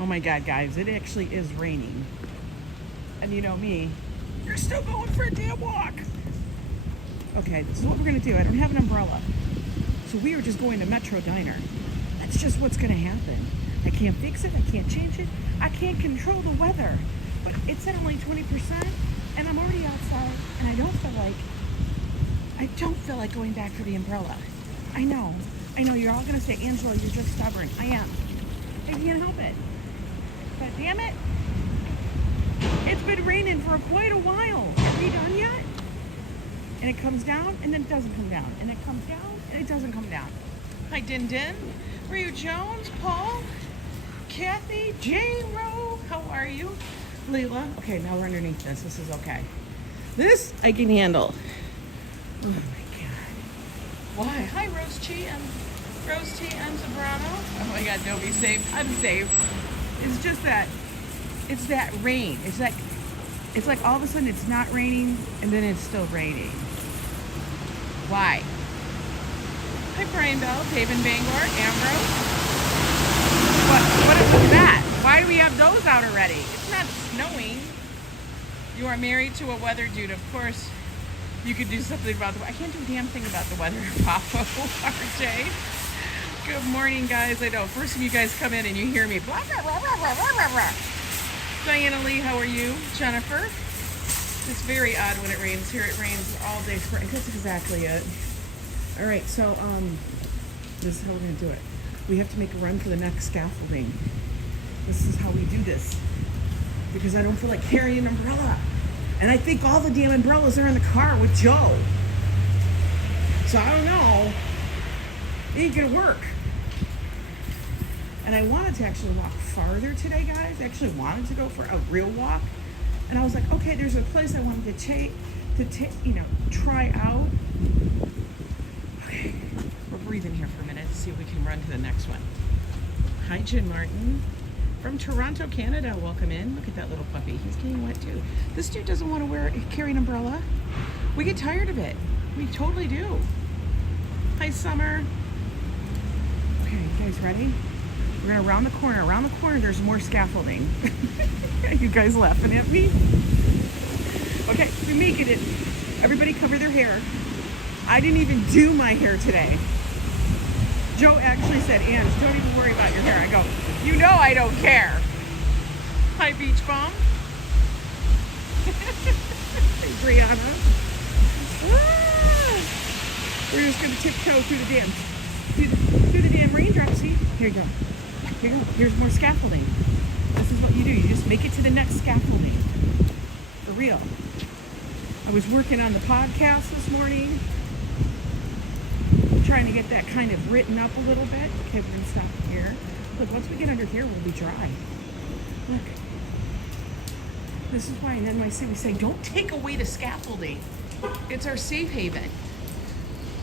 Oh my God, guys, it actually is raining. And you know me, you're still going for a damn walk. Okay, this is what we're gonna do. I don't have an umbrella. So we are just going to Metro Diner. That's just what's gonna happen. I can't fix it, I can't change it. I can't control the weather. But it's at only 20% and I'm already outside and I don't feel like going back for the umbrella. I know, you're all gonna say, Angela, you're just stubborn. I am. I can't help it. But damn it, it's been raining for quite a while. Are we done yet? And it comes down and then it doesn't come down. And it comes down and it doesn't come down. Hi, Din Din. Ryu Jones, Paul, Kathy, J. Rowe. How are you? Leela. Okay, now we're underneath this. This is okay. This I can handle. Oh my God. Why? Hi, Rose T and Zambrano. Oh my God, don't be safe. I'm safe. It's just that, it's that rain. It's like all of a sudden it's not raining and then it's still raining. Why? Hi, Brian Bell, Taven Bangor, Ambrose. What is that? Why do we have those out already? It's not snowing. You are married to a weather dude. Of course, you could do something about the weather. I can't do a damn thing about the weather, Papa. RJ. Good morning, guys. I know, first of you guys come in and you hear me. Blah, blah, blah, blah, blah, blah, blah. Diana Lee, how are you? Jennifer. It's very odd when it rains here. It rains all day. That's exactly it. All right, so this is how we're going to do it. We have to make a run for the next scaffolding. This is how we do this. Because I don't feel like carrying an umbrella. And I think all the damn umbrellas are in the car with Joe. So I don't know. It ain't going to work. And I wanted to actually walk farther today, guys. I actually wanted to go for a real walk. And I was like, okay, there's a place I wanted to try out. Okay, we're breathing here for a minute to see if we can run to the next one. Hi, Jen Martin. From Toronto, Canada, welcome in. Look at that little puppy. He's getting wet too. This dude doesn't want to carry an umbrella. We get tired of it. We totally do. Hi, Summer. Okay, you guys ready? We're gonna round the corner. Around the corner, there's more scaffolding. You guys laughing at me? Okay, we're making it. Everybody cover their hair. I didn't even do my hair today. Joe actually said, Ange, don't even worry about your hair. I go, you know I don't care. Hi, Beach Bomb. Hey, Brianna. Ah, we're just gonna tiptoe through the damn, through the damn raindrops. See? Here you go. Here you go. Here's more scaffolding. This is what you do. You just make it to the next scaffolding. For real. I was working on the podcast this morning. Trying to get that kind of written up a little bit. Okay, we're going to stop here. Look, once we get under here, we'll be dry. Look. This is why in NYC we say, don't take away the scaffolding. It's our safe haven.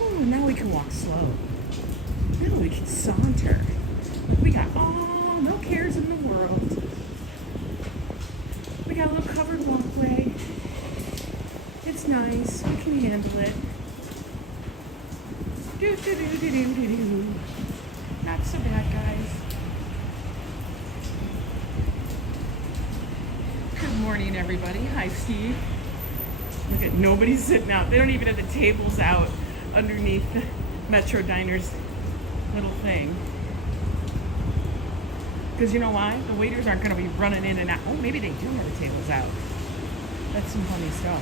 Oh, now we can walk slow. Now we can saunter. Look, we got no cares in the world. We got a little covered walkway. It's nice. We can handle it. Not so bad, guys. Good morning, everybody. Hi, Steve. Look at nobody's sitting out. They don't even have the tables out underneath the Metro Diner's little thing. Because you know why? The waiters aren't going to be running in and out. Oh, maybe they do have the tables out. That's some funny stuff.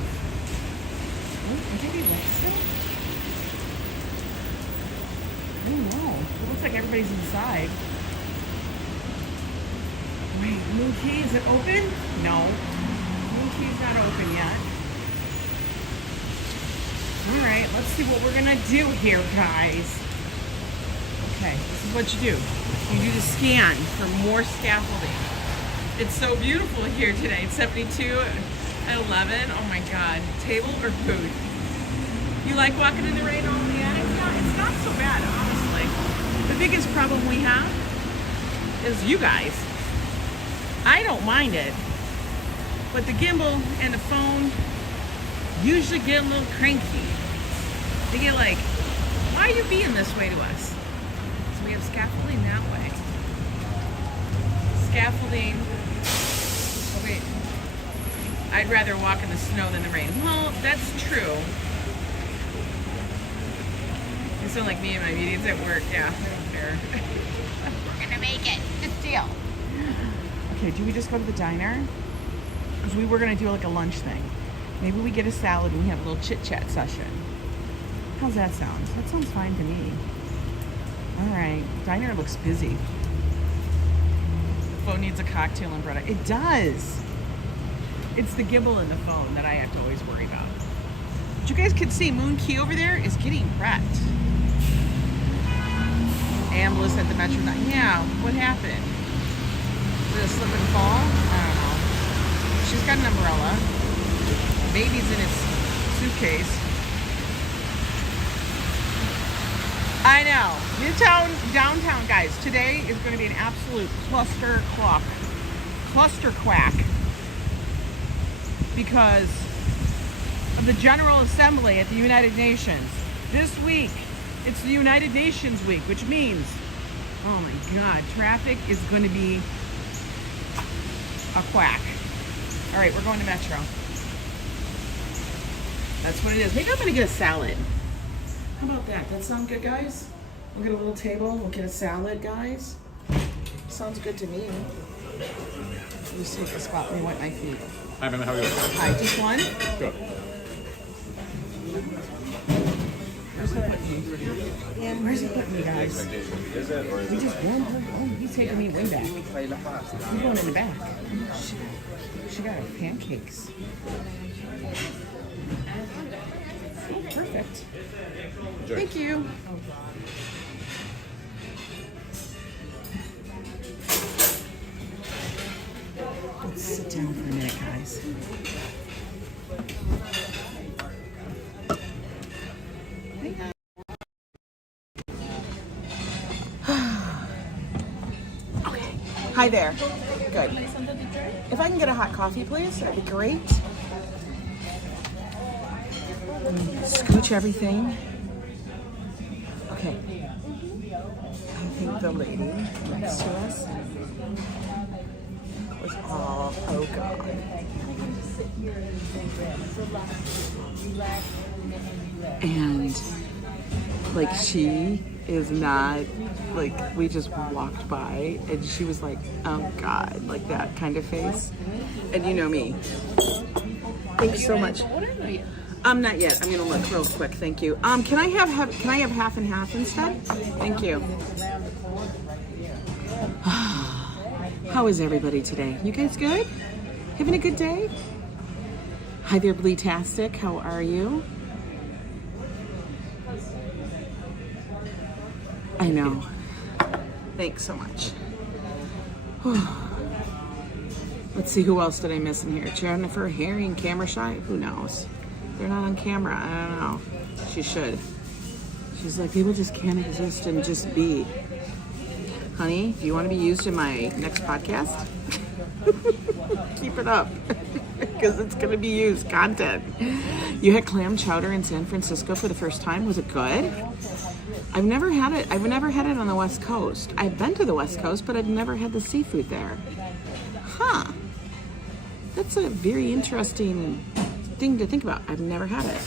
Oh, are they wet still? I don't know. It looks like everybody's inside. Wait, Moon Key, is it open? No. Moon Key's not open yet. Alright, let's see what we're gonna do here, guys. Okay, this is what you do. You do the scan for more scaffolding. It's so beautiful here today. It's 72 at 11. Oh my God. Table or food? You like walking in the rain all the time? Yeah, it's not so bad, honestly. The biggest problem we have is you guys. I don't mind it, but the gimbal and the phone usually get a little cranky. They get like, why are you being this way to us? So we have scaffolding that way. scaffolding. Oh wait, I'd rather walk in the snow than the rain. Well, that's true. You sound like me in my meetings at work. Yeah, fair. We're gonna make it. This deal. Okay, do we just go to the diner? Because we were gonna do like a lunch thing. Maybe we get a salad and we have a little chit chat session. How's that sound? That sounds fine to me. All right, diner looks busy. The phone needs a cocktail umbrella. It does. It's the gimbal in the phone that I have to always worry about. But you guys can see Moon Key over there is getting wrecked. Ambulance at the Metro 9. Yeah, what happened? Did it slip and fall? I don't know. She's got an umbrella. Baby's in its suitcase. I know. Midtown, downtown, guys. Today is going to be an absolute cluster quack because of the General Assembly at the United Nations. This week, it's the United Nations week, which means, oh my God, traffic is going to be a quack. All right, we're going to Metro. That's what it is. Maybe I'm going to get a salad. How about that? That sound good, guys? We'll get a little table. We'll get a salad, guys. Sounds good to me. Let's take a spot. Let me wipe my feet. Hi, man. How are you? Hi, just one? Good. Where's he putting me, guys? We just won her. Oh, he's taking me way back. He's going in the back. She got her pancakes. Oh, perfect. Enjoy. Thank you. Let's sit down for a minute, guys. Okay. Hi there. Good. If I can get a hot coffee, please, that'd be great. Scooch everything. Okay. I think the lady next to us was all, oh God. And like she is not, like we just walked by and she was like, oh God, like that kind of face. And you know me. Thanks so much. Not yet. I'm gonna look real quick. Thank you. Can I have half and half instead? Thank you. How is everybody today? You guys good? Having a good day? Hi there, Bleetastic. How are you? I know. Thanks so much. Let's see, who else did I miss in here? Jennifer Herring, camera shy? Who knows? They're not on camera. I don't know. She should. She's like, people just can't exist and just be. Honey, do you want to be used in my next podcast? Keep it up. Because it's going to be used content. You had clam chowder in San Francisco for the first time. Was it good? I've never had it. I've never had it on the West Coast. I've been to the West Coast, but I've never had the seafood there. Huh. That's a very interesting thing to think about. I've never had it.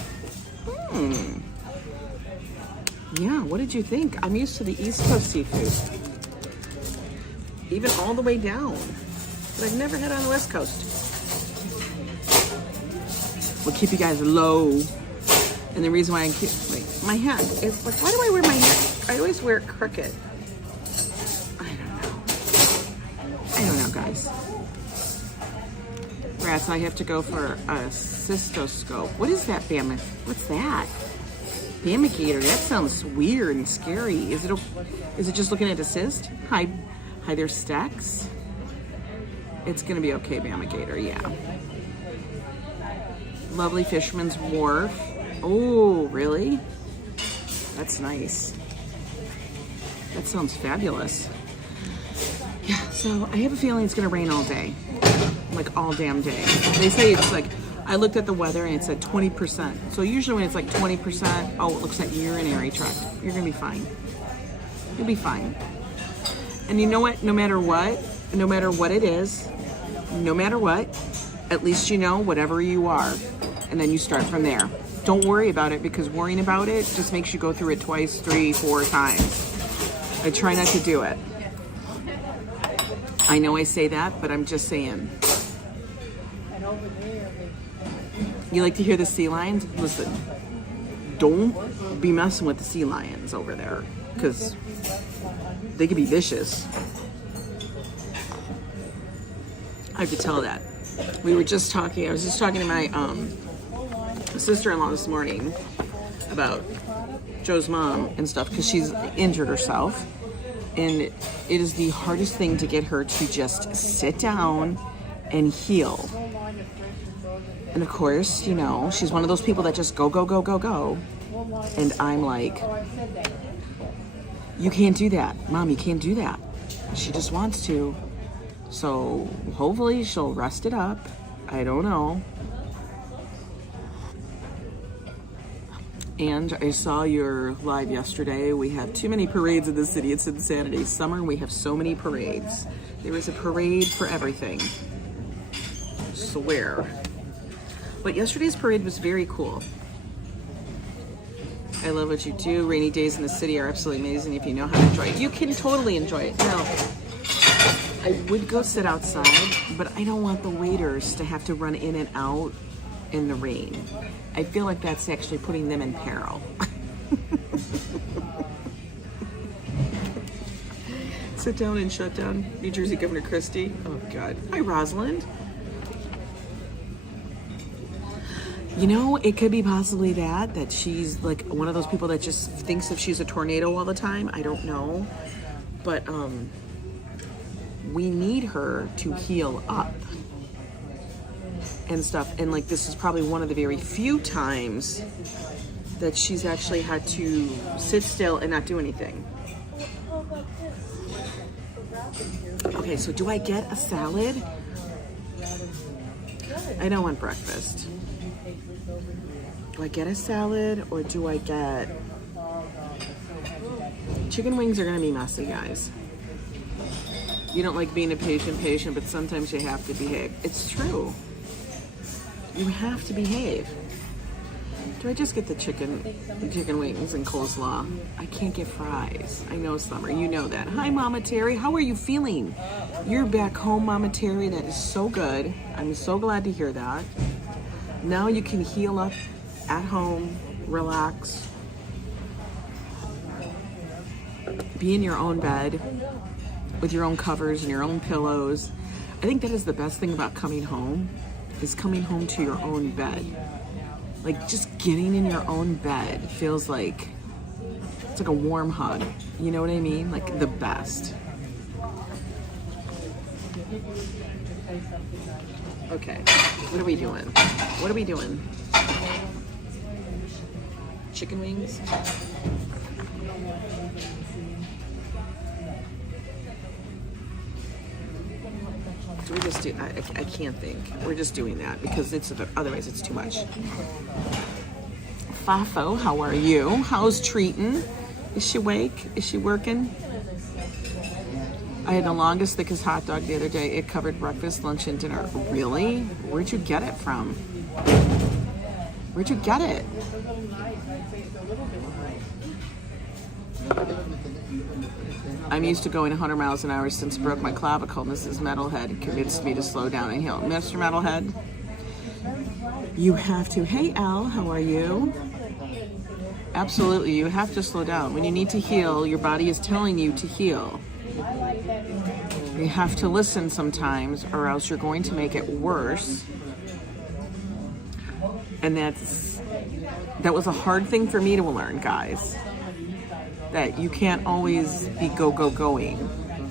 Yeah, what did you think? I'm used to the East Coast seafood. Even all the way down. But I've never had it on the West Coast. We'll keep you guys low. And the reason why I keep, like, my hat is like, why do I wear my hat? I always wear it crooked. I don't know, guys. Rats, I have to go for a cystoscope. What is that, Bama? What's that? Bamigator, that sounds weird and scary. Is it just looking at a cyst? Hi there, Stex. It's gonna be okay, Bamigator, yeah. Lovely Fisherman's Wharf. Oh, really? That's nice. That sounds fabulous. Yeah, so I have a feeling it's gonna rain all day. Like all damn day. They say it's like, I looked at the weather and it said 20%. So usually when it's like 20%, oh, it looks like urinary tract. You're gonna be fine. You'll be fine. And you know what? No matter what, no matter what it is, no matter what, at least you know whatever you are, and then you start from there. Don't worry about it, because worrying about it just makes you go through it twice, 3, 4 times. I try not to do it. I know I say that, but I'm just saying. You like to hear the sea lions? Listen, don't be messing with the sea lions over there, because they could be vicious. I have to tell that. I was just talking to my sister-in-law this morning about Joe's mom and stuff, because she's injured herself, and it is the hardest thing to get her to just sit down and heal. And of course, you know, she's one of those people that just go, go, go, go, go. And I'm like, you can't do that. Mom, you can't do that. She just wants to. So hopefully she'll rest it up. I don't know. And I saw your live yesterday. We have too many parades in the city. It's insanity. Summer, we have so many parades. There is a parade for everything. I swear. But yesterday's parade was very cool. I love what you do. Rainy days in the city are absolutely amazing if you know how to enjoy it. You can totally enjoy it. Now, I would go sit outside, but I don't want the waiters to have to run in and out in the rain. I feel like that's actually putting them in peril. Sit down and shut down New Jersey Governor Christie. Oh, God. Hi, Rosalind. You know, it could be possibly that she's like one of those people that just thinks that she's a tornado all the time. I don't know. But we need her to heal up and stuff. And like, this is probably one of the very few times that she's actually had to sit still and not do anything. Okay, so do I get a salad? I don't want breakfast. Do I get a salad or do I get... Chicken wings are gonna be messy, guys. You don't like being a patient, but sometimes you have to behave. It's true. You have to behave. Do I just get the chicken wings and coleslaw? I can't get fries. I know, Summer, you know that. Hi, Mama Terry. How are you feeling? You're back home, Mama Terry. That is so good. I'm so glad to hear that. Now you can heal up at home, relax, be in your own bed with your own covers and your own pillows. I think that is the best thing about coming home, is coming home to your own bed. Like, just getting in your own bed feels like, it's like a warm hug. You know what I mean? Like, the best. Okay, what are we doing? What are we doing? Chicken wings? Do we just do, I can't think. We're just doing that because otherwise it's too much. Fafo, how are you? How's treating? Is she awake? Is she working? I had the longest, thickest hot dog the other day. It covered breakfast, lunch, and dinner. Really? Where'd you get it from? Where'd you get it? I'm used to going 100 miles an hour since broke my clavicle. Mrs. Metalhead convinced me to slow down and heal. Mr. Metalhead, you have to. Hey, Al, how are you? Absolutely, you have to slow down. When you need to heal, your body is telling you to heal. You have to listen sometimes, or else you're going to make it worse. And that was a hard thing for me to learn, guys. That you can't always be going.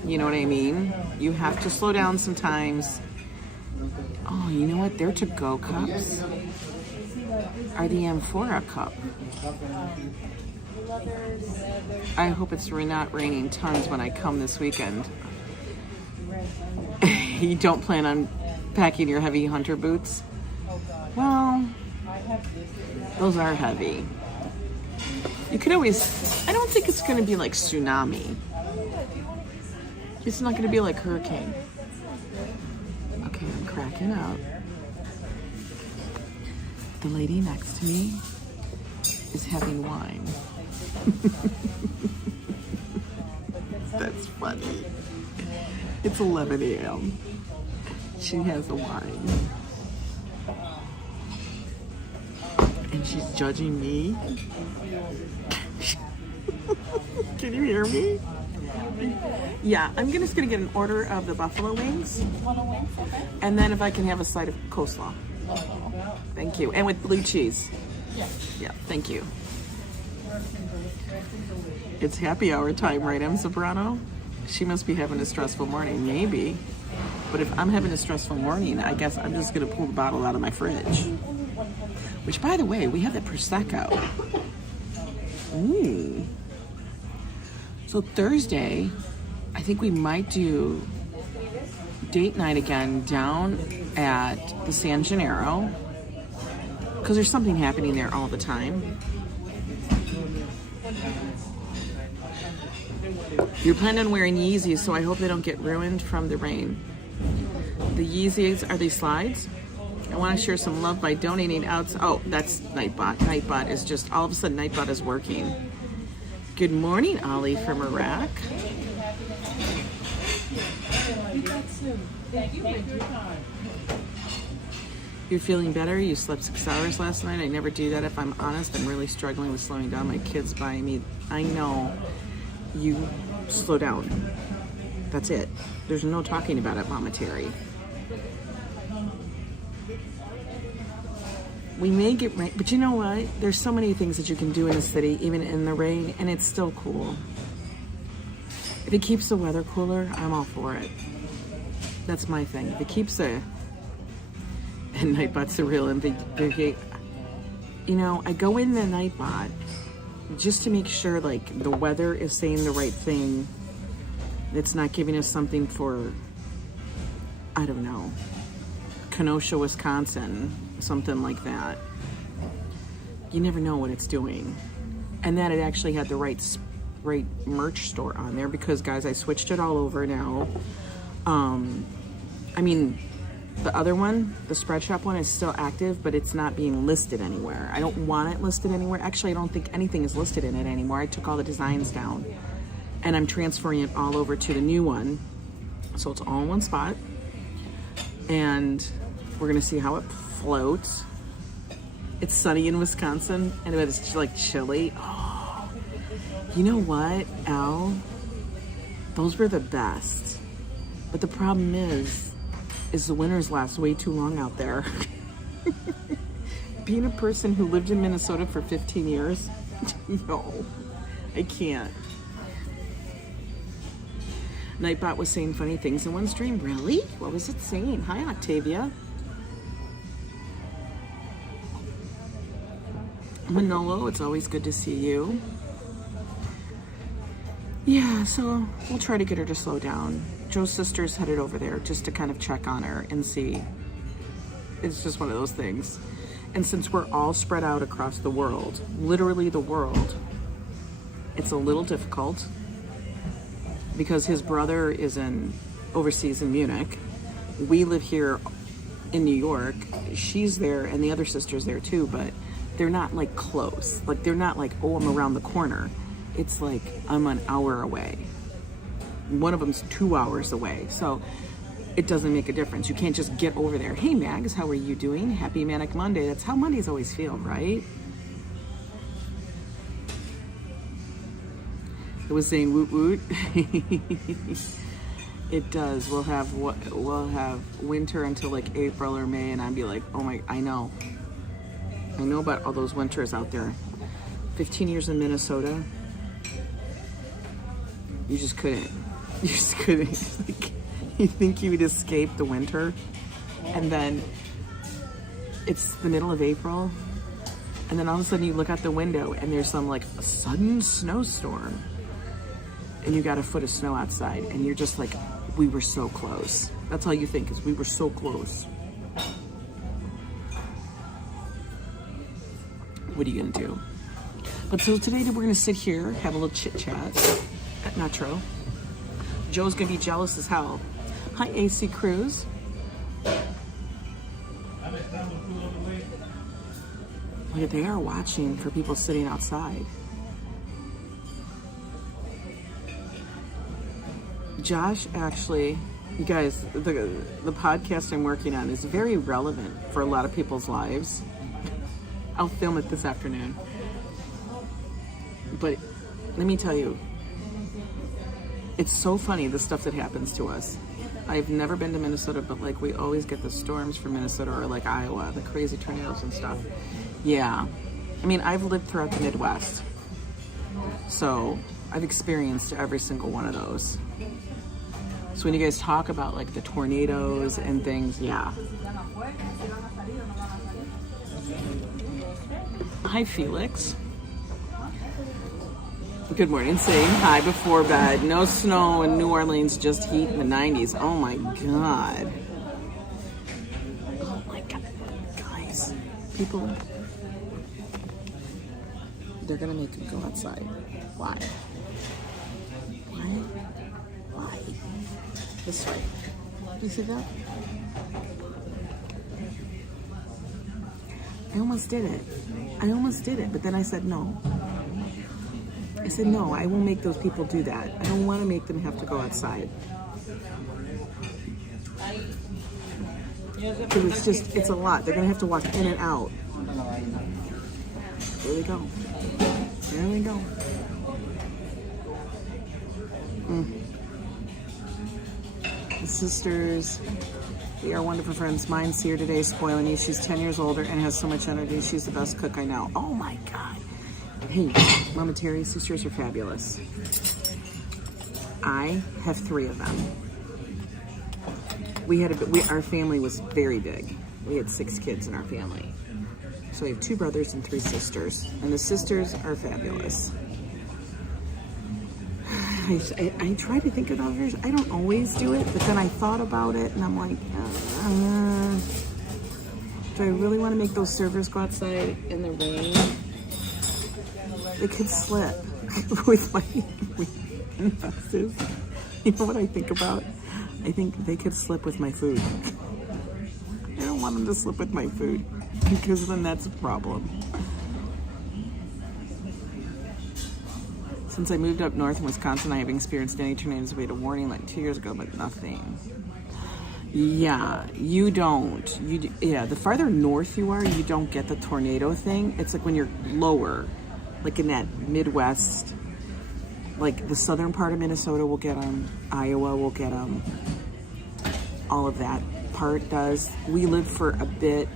You know what I mean? You have to slow down sometimes. Oh, you know what? They're to-go cups. Are the Amphora cup? I hope it's not raining tons when I come this weekend. You don't plan on packing your heavy hunter boots? Well, those are heavy. You could always, I don't think it's going to be like tsunami. It's not going to be like hurricane. Okay, I'm cracking up. The lady next to me is having wine. That's funny. It's 11 a.m. She has a wine. And she's judging me. Can you hear me? Yeah, I'm just gonna get an order of the buffalo wings. And then if I can have a side of coleslaw. Thank you. And with blue cheese. Yeah, thank you. It's happy hour time, right, M. Soprano? She must be having a stressful morning, maybe. But if I'm having a stressful morning, I guess I'm just gonna pull the bottle out of my fridge. Which, by the way, we have the Prosecco. Ooh. So Thursday, I think we might do date night again down at the San Gennaro. Because there's something happening there all the time. You're planning on wearing Yeezys, so I hope they don't get ruined from the rain. The Yeezys, are they slides? I want to share some love by donating out. Oh, that's Nightbot. Nightbot is just, all of a sudden, Nightbot is working. Good morning, Ollie from Iraq. You're feeling better? You slept 6 hours last night? I never do that, if I'm honest. I'm really struggling with slowing down. My kids buying me. I know. You slow down. That's it. There's no talking about it, Mama Terry. We may get rain, but you know what? There's so many things that you can do in the city, even in the rain, and it's still cool. If it keeps the weather cooler, I'm all for it. That's my thing. If it keeps and Nightbot's surreal and big, you know, I go in the Nightbot just to make sure, like, the weather is saying the right thing. It's not giving us something for, I don't know, Kenosha, Wisconsin, something like that. You never know what it's doing. And that it actually had the right merch store on there, because, guys, I switched it all over now. I mean, the other one, the Spread Shop one, is still active, but it's not being listed anywhere. I don't want it listed anywhere. Actually, I don't think anything is listed in it anymore. I took all the designs down, and I'm transferring it all over to the new one. So it's all in one spot. And we're gonna see how it floats. It's sunny in Wisconsin, and it's like chilly. Oh, you know what, Elle? Those were the best. But the problem is the winters last way too long out there. Being a person who lived in Minnesota for 15 years, no, I can't. Nightbot was saying funny things in one stream. Really? What was it saying? Hi, Octavia. Manolo, it's always good to see you. Yeah, so we'll try to get her to slow down. Joe's sister's headed over there just to kind of check on her and see. It's just one of those things. And since we're all spread out across the world, literally the world, it's a little difficult because his brother is overseas in Munich. We live here in New York. She's there and the other sister's there too, but they're not like close. Like they're not like, oh, I'm around the corner. It's like I'm an hour away. One of them's 2 hours away. So it doesn't make a difference. You can't just get over there. Hey, Mags, how are you doing? Happy Manic Monday. That's how Mondays always feel, right? It was saying woot woot. It does. We'll have winter until like April or May, and I'd be like, oh my, I know about all those winters out there. 15 years in Minnesota. You just couldn't. You just couldn't. Like, you think you would escape the winter, and then it's the middle of April, and then all of a sudden you look out the window and there's some like a sudden snowstorm, and you got a foot of snow outside, and you're just like, we were so close. That's all you think is we were so close. What are you gonna do? But so today we're gonna sit here, have a little chit chat at Metro. Joe's gonna be jealous as hell. Hi, AC Cruz. Look, they are watching for people sitting outside. Josh, actually, you guys, the podcast I'm working on is very relevant for a lot of people's lives. I'll film it this afternoon. But let me tell you, it's so funny, the stuff that happens to us. I've never been to Minnesota, but like we always get the storms from Minnesota or like Iowa, the crazy tornadoes and stuff. Yeah. I mean, I've lived throughout the Midwest. So I've experienced every single one of those. So when you guys talk about like the tornadoes and things, yeah. Hi, Felix. Good morning. Saying hi before bed. No snow in New Orleans, just heat in the 90s. Oh my God. Oh my God. Guys, people, they're going to make you go outside. Why? Why? This way. Do you see that? I almost did it, but then I said no. I said, no, I won't make those people do that. I don't want to make them have to go outside. Because it's a lot. They're going to have to walk in and out. There we go. There we go. The sisters, we are wonderful friends. Mine's here today spoiling you. She's 10 years older and has so much energy. She's the best cook I know. Oh my God. Hey, Mama Terry, sisters are fabulous. I have 3 of them. Our family was very big. We had 6 kids in our family. So I have 2 brothers and 3 sisters. And the sisters are fabulous. I try to think of others. I don't always do it, but then I thought about it and I'm like, do I really want to make those servers go outside in the rain? They could slip with my glasses. You know what I think about? I think they could slip with my food. I don't want them to slip with my food because then that's a problem. Since I moved up north in Wisconsin, I haven't experienced any tornadoes. We had a warning like 2 years ago, but nothing. Yeah, you don't. The farther north you are, you don't get the tornado thing. It's like when you're lower. Like in that Midwest, like the southern part of Minnesota will get them, Iowa will get them, all of that part does. We lived for a bit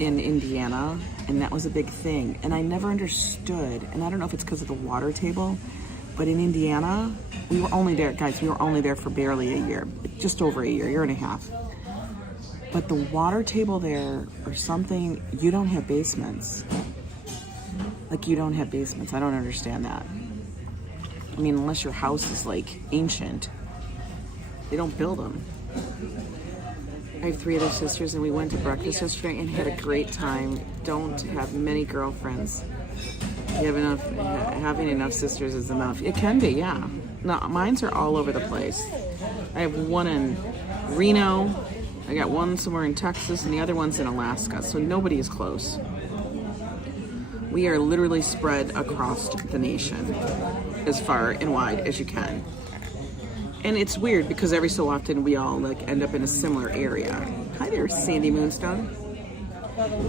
in Indiana, and that was a big thing. And I never understood, and I don't know if it's because of the water table, but in Indiana, we were only there for barely a year, just over a year and a half. But the water table there or something, you don't have basements. Like you don't have basements. I don't understand that. I mean, unless your house is like ancient, they don't build them. I have 3 other sisters and we went to breakfast yesterday and had a great time. Don't have many girlfriends. You have enough, having enough sisters is enough. It can be, yeah. No, mine's are all over the place. I have one in Reno. I got one somewhere in Texas and the other one's in Alaska. So nobody is close. We are literally spread across the nation as far and wide as you can. And it's weird because every so often we all like end up in a similar area. Hi there, Sandy Moonstone.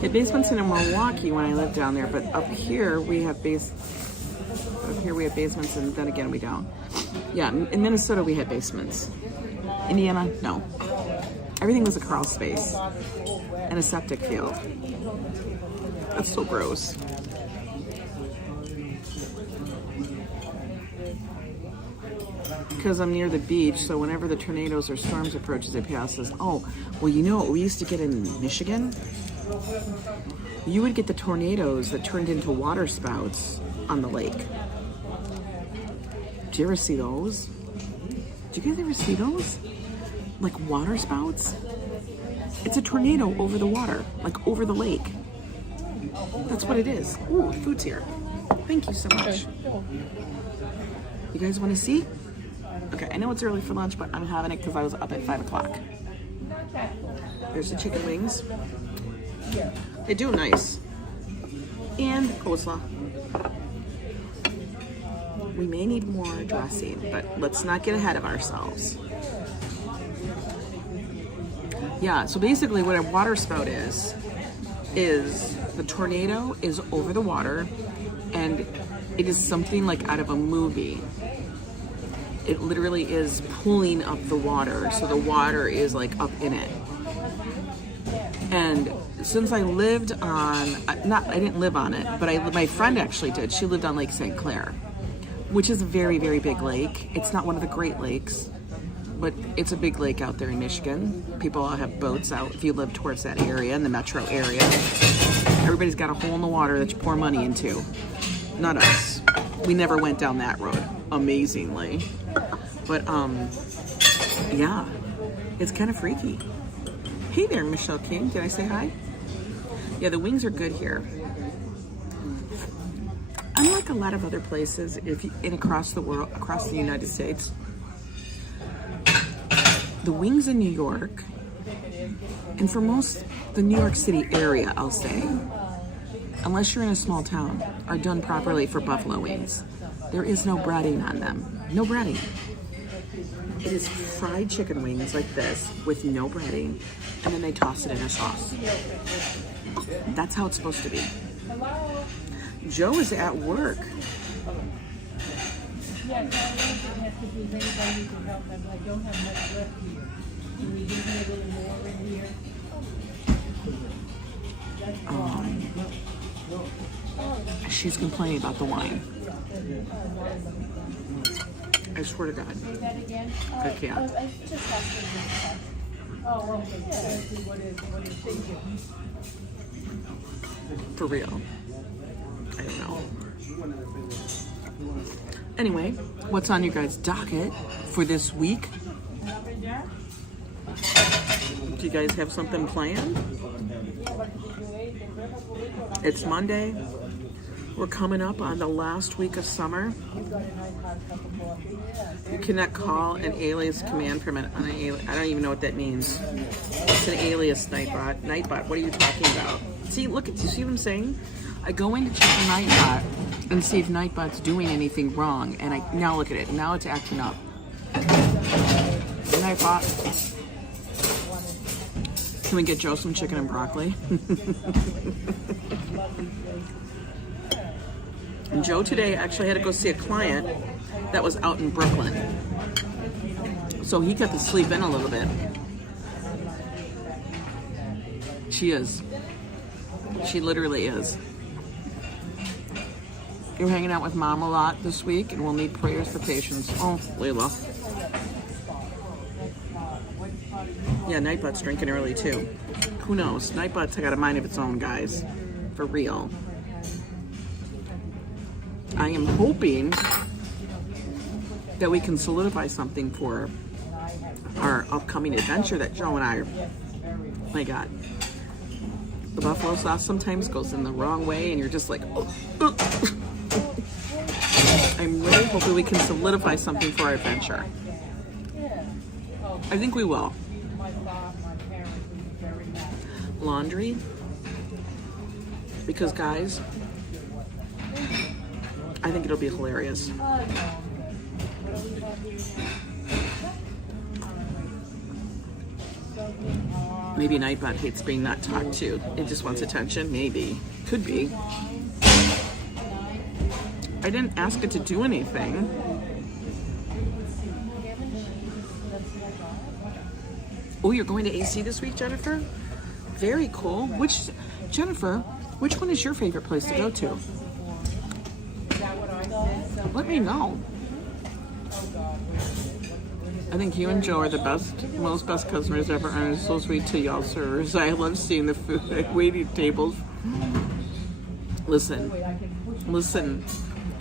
Had basements in Milwaukee when I lived down there, but up here we have basements and then again we don't. Yeah, in Minnesota we had basements. Indiana, no. Everything was a crawl space and a septic field. That's so gross. Because I'm near the beach, so whenever the tornadoes or storms approach, they pass us. Oh, well, you know what we used to get in Michigan? You would get the tornadoes that turned into water spouts on the lake. Did you ever see those? Did you guys ever see those? Like water spouts? It's a tornado over the water, like over the lake. That's what it is. Ooh, food's here. Thank you so much. You guys want to see? Okay, I know it's early for lunch, but I'm having it because I was up at 5 o'clock. There's the chicken wings. They do nice. And coleslaw. We may need more dressing, but let's not get ahead of ourselves. Yeah, so basically what a water spout is the tornado is over the water, and it is something like out of a movie. It literally is pulling up the water, so the water is like up in it. And since I lived on, I didn't live on it, but my friend actually did. She lived on Lake St. Clair, which is a very, very big lake. It's not one of the Great Lakes, but it's a big lake out there in Michigan. People have boats out if you live towards that area, in the metro area. Everybody's got a hole in the water that you pour money into. Not us. We never went down that road, amazingly. But, yeah, it's kind of freaky. Hey there, Michelle King. Did I say hi? Yeah, the wings are good here. Unlike a lot of other places, across the world, across the United States, the wings in New York, and for most the New York City area, I'll say, unless you're in a small town, are done properly for buffalo wings. There is no breading on them. No breading. It is fried chicken wings like this with no breading, and then they toss it in a sauce. That's how it's supposed to be. Joe is at work. She's complaining about the wine. I swear to God. I can't. For real. I don't know. Anyway, what's on your guys' docket for this week? Do you guys have something planned? It's Monday. We're coming up on the last week of summer. You cannot call an alias command from an unalias. I don't even know what that means. It's an alias, Nightbot. Nightbot, what are you talking about? See, look, you see what I'm saying? I go in to check the Nightbot and see if Nightbot's doing anything wrong, and now look at it. Now it's acting up. Nightbot. Can we get Joe some chicken and broccoli? And Joe today actually had to go see a client that was out in Brooklyn. So he got to sleep in a little bit. She is. She literally is. You're hanging out with Mom a lot this week, and we'll need prayers for patience. Oh, Layla. Yeah, Nightbot's drinking early too. Who knows? Nightbot's got a mind of its own, guys. For real. I am hoping that we can solidify something for our upcoming adventure that Joe and I are. My God. The buffalo sauce sometimes goes in the wrong way, and you're just like, oh. I'm really hoping we can solidify something for our adventure. I think we will. Laundry. Because, guys, I think it'll be hilarious. Maybe Nightbot hates being not talked to. It just wants attention. Maybe. Could be. I didn't ask it to do anything. Oh, you're going to AC this week, Jennifer? Very cool. Jennifer, which one is your favorite place to go to? Let me know. I think you and Joe are the most best customers ever, and it's so sweet to y'all servers. I love seeing the food at waiting tables. Listen.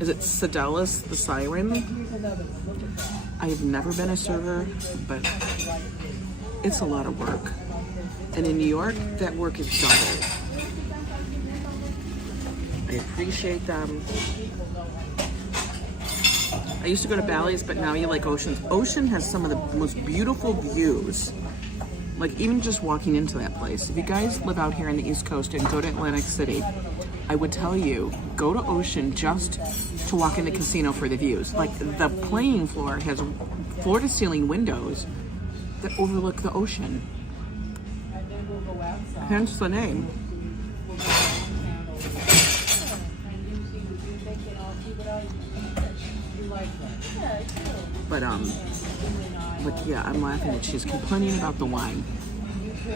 Is it Sedalis, the siren? I have never been a server, but it's a lot of work. And in New York, that work is double. I appreciate them. I used to go to Bally's, but now you like Ocean's. Ocean has some of the most beautiful views. Like even just walking into that place. If you guys live out here in the East Coast and go to Atlantic City, I would tell you, go to Ocean just to walk in the casino for the views. Like the playing floor has floor to ceiling windows that overlook the ocean. Hence the name. But yeah, I'm laughing that she's complaining about the wine. I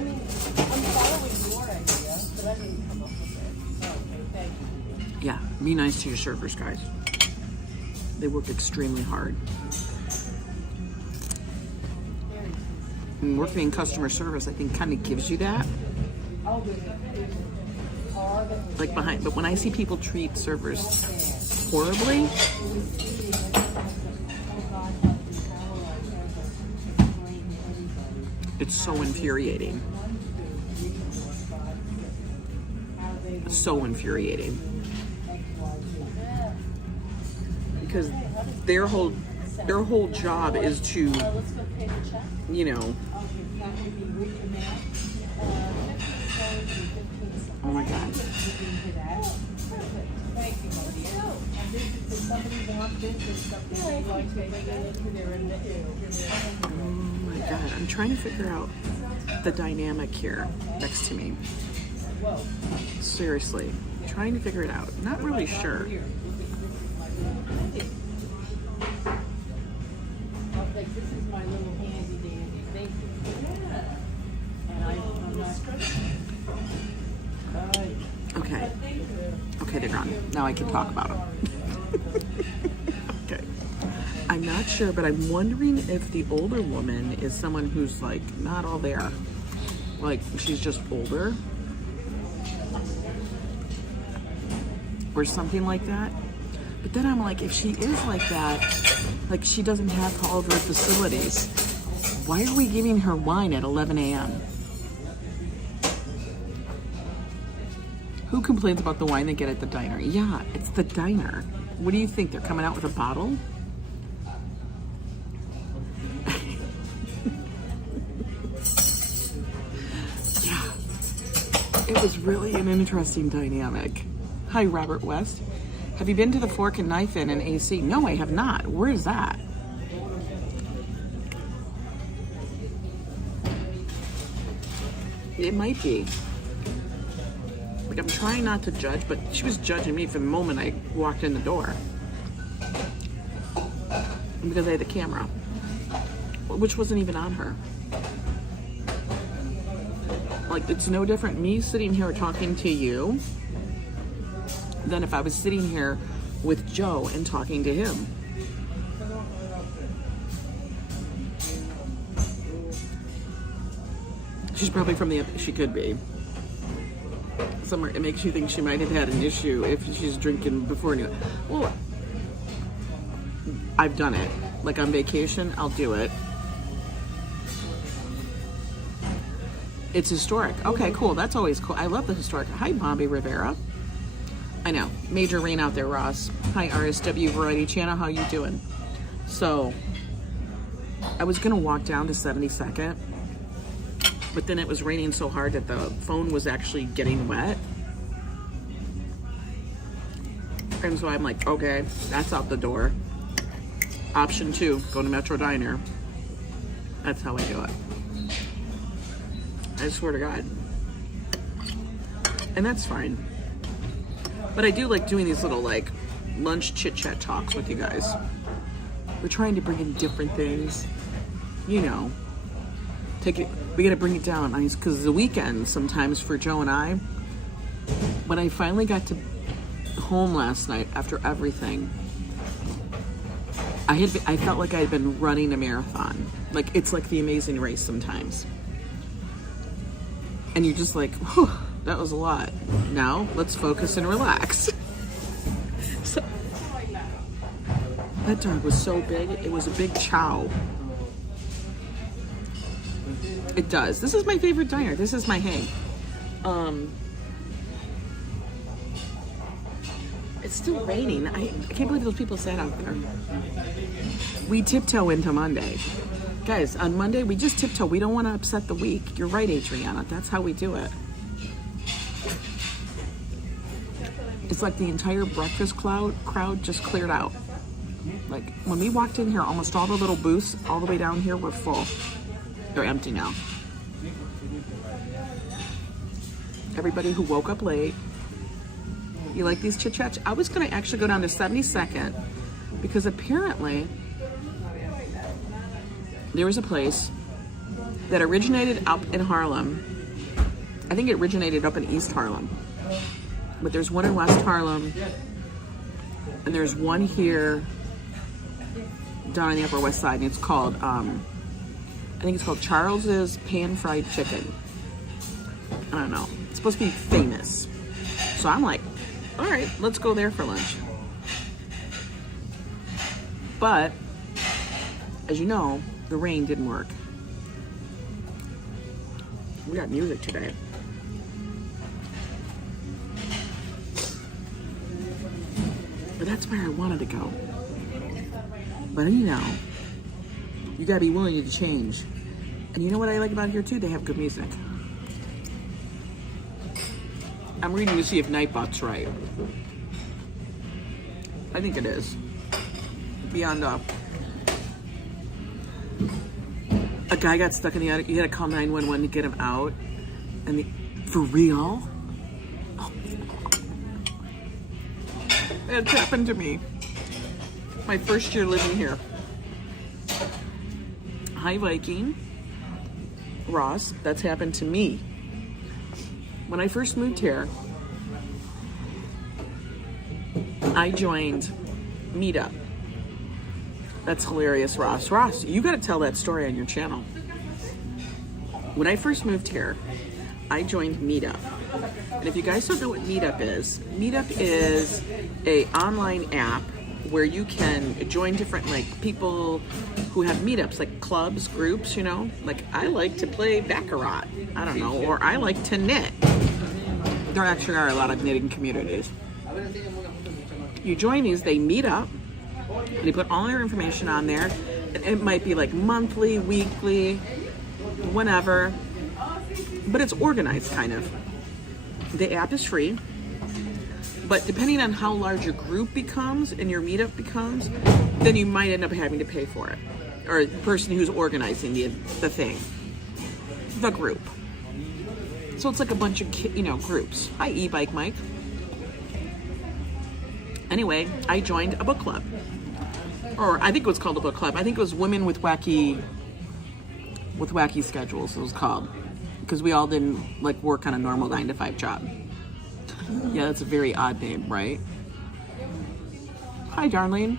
mean, I'm following your idea, but I didn't come up with it. Okay, thank you. Yeah, be nice to your servers, guys. They work extremely hard. And working in customer service, I think, kind of gives you that. Like behind, but when I see people treat servers horribly, it's so infuriating. So infuriating. Because their whole job is to, you know, oh my God. Oh my God, I'm trying to figure out the dynamic here next to me. Seriously, trying to figure it out. Not really sure. This is my little handy dandy. Thank you. And I'm not Okay. Okay, they're gone. Now I can talk about them. Okay. I'm not sure, but I'm wondering if the older woman is someone who's like not all there. Like she's just older. Or something like that. But then I'm like, if she is like that, like she doesn't have all of her facilities, why are we giving her wine at 11 a.m.? Who complains about the wine they get at the diner? Yeah, it's the diner. What do you think? They're coming out with a bottle? Yeah. It was really an interesting dynamic. Hi, Robert West. Have you been to the Fork and Knife Inn in AC? No, I have not. Where is that? It might be. Like, I'm trying not to judge, but she was judging me from the moment I walked in the door. Because I had the camera, which wasn't even on her. Like, it's no different me sitting here talking to you than if I was sitting here with Joe and talking to him. She's probably from the, she could be. Somewhere, it makes you think she might have had an issue if she's drinking before noon. Well, I've done it. Like on vacation, I'll do it. It's historic. Okay, cool. That's always cool. I love the historic. Hi, Bobby Rivera. I know. Major rain out there, Ross. Hi, RSW Variety Channel. How you doing? So, I was going to walk down to 72nd, but then it was raining so hard that the phone was actually getting wet. And so I'm like, okay, that's out the door. Option 2, go to Metro Diner. That's how I do it. I swear to God. And that's fine. But I do like doing these little like lunch chit-chat talks with you guys. We're trying to bring in different things. You know. Take it, we gotta bring it down, because the weekend sometimes for Joe and I, when I finally got to home last night after everything, I felt like I had been running a marathon. Like it's like the Amazing Race sometimes. And you're just like, whew, that was a lot. Now let's focus and relax. So, that dog was so big, it was a big chow. It does. This is my favorite diner. This is my hang. It's still raining. I can't believe those people sat out there. We tiptoe into Monday. Guys, on Monday, we just tiptoe. We don't want to upset the week. You're right, Adriana. That's how we do it. It's like the entire breakfast crowd just cleared out. Like, when we walked in here, almost all the little booths all the way down here were full. They're empty now. Everybody who woke up late. You like these chit-chats? I was going to actually go down to 72nd because apparently there was a place that originated up in Harlem. I think it originated up in East Harlem. But there's one in West Harlem. And there's one here down on the Upper West Side. And it's called, I think it's called Charles's Pan-Fried Chicken. I don't know. It's supposed to be famous. So I'm like, all right, let's go there for lunch. But, as you know, the rain didn't work. We got music today. But that's where I wanted to go. But you know, you gotta be willing to change. And you know what I like about here too? They have good music. I'm reading to see if Nightbot's right. I think it is. Beyond a guy got stuck in the attic. You gotta call 911 to get him out. And for real? Oh. It's happened to me. My first year living here. Hi, Viking. Ross, that's happened to me. When I first moved here, I joined Meetup. That's hilarious, Ross. Ross, you got to tell that story on your channel. When I first moved here, I joined Meetup. And if you guys don't know what Meetup is a online app where you can join different like people who have meetups, like clubs, groups, you know? Like I like to play Baccarat, I don't know, or I like to knit. There actually are a lot of knitting communities. You join these, they meet up, and they put all their information on there. And it might be like monthly, weekly, whenever, but it's organized kind of. The app is free, but depending on how large your group becomes and your meetup becomes, then you might end up having to pay for it. Or the person who's organizing the thing, the group. So it's like a bunch of, groups. Hi, E-Bike Mike. Anyway, I joined a book club. Or I think it was called a book club. I think it was Women with Wacky Schedules, it was called. Because we all didn't like work on a normal 9-to-5 job. Yeah, that's a very odd name, right? Hi, Darlene.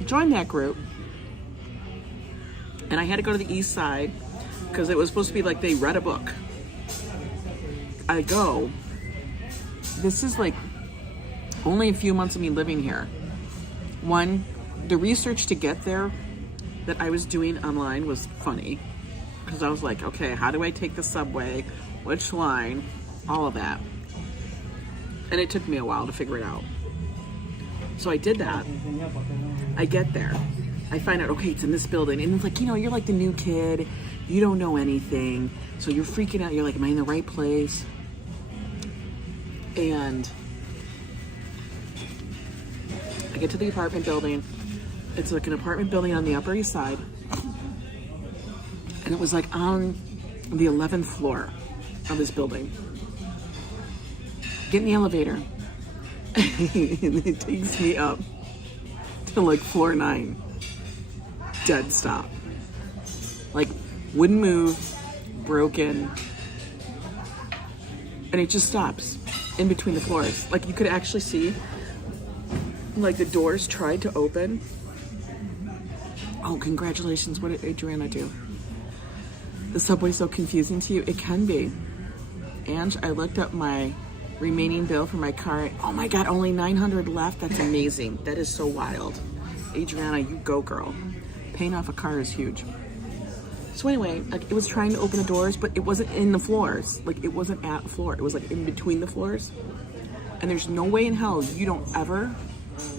I joined that group. And I had to go to the east side because it was supposed to be like they read a book. I go. This is like only a few months of me living here. One, the research to get there that I was doing online was funny. Because I was like, okay, how do I take the subway? Which line? All of that. And it took me a while to figure it out. So I did that. I get there. I find out, okay, it's in this building. And it's like, you're like the new kid. You don't know anything. So you're freaking out. You're like, am I in the right place? And I get to the apartment building. It's like an apartment building on the Upper East Side. And it was like on the 11th floor of this building. Get in the elevator. And it takes me up to like floor 9. Dead stop. Like, wouldn't move, broken. And it just stops in between the floors. Like, you could actually see, like, the doors tried to open. Oh, congratulations. What did Adriana do? The subway's so confusing to you. It can be. And I looked up my remaining bill for my car. Oh my God, only $900 left. That's amazing. That is so wild. Adriana, you go, girl. Paying off a car is huge. So anyway, it was trying to open the doors, but it wasn't in the floors. Like, it wasn't at the floor. It was like in between the floors. And there's no way in hell you don't ever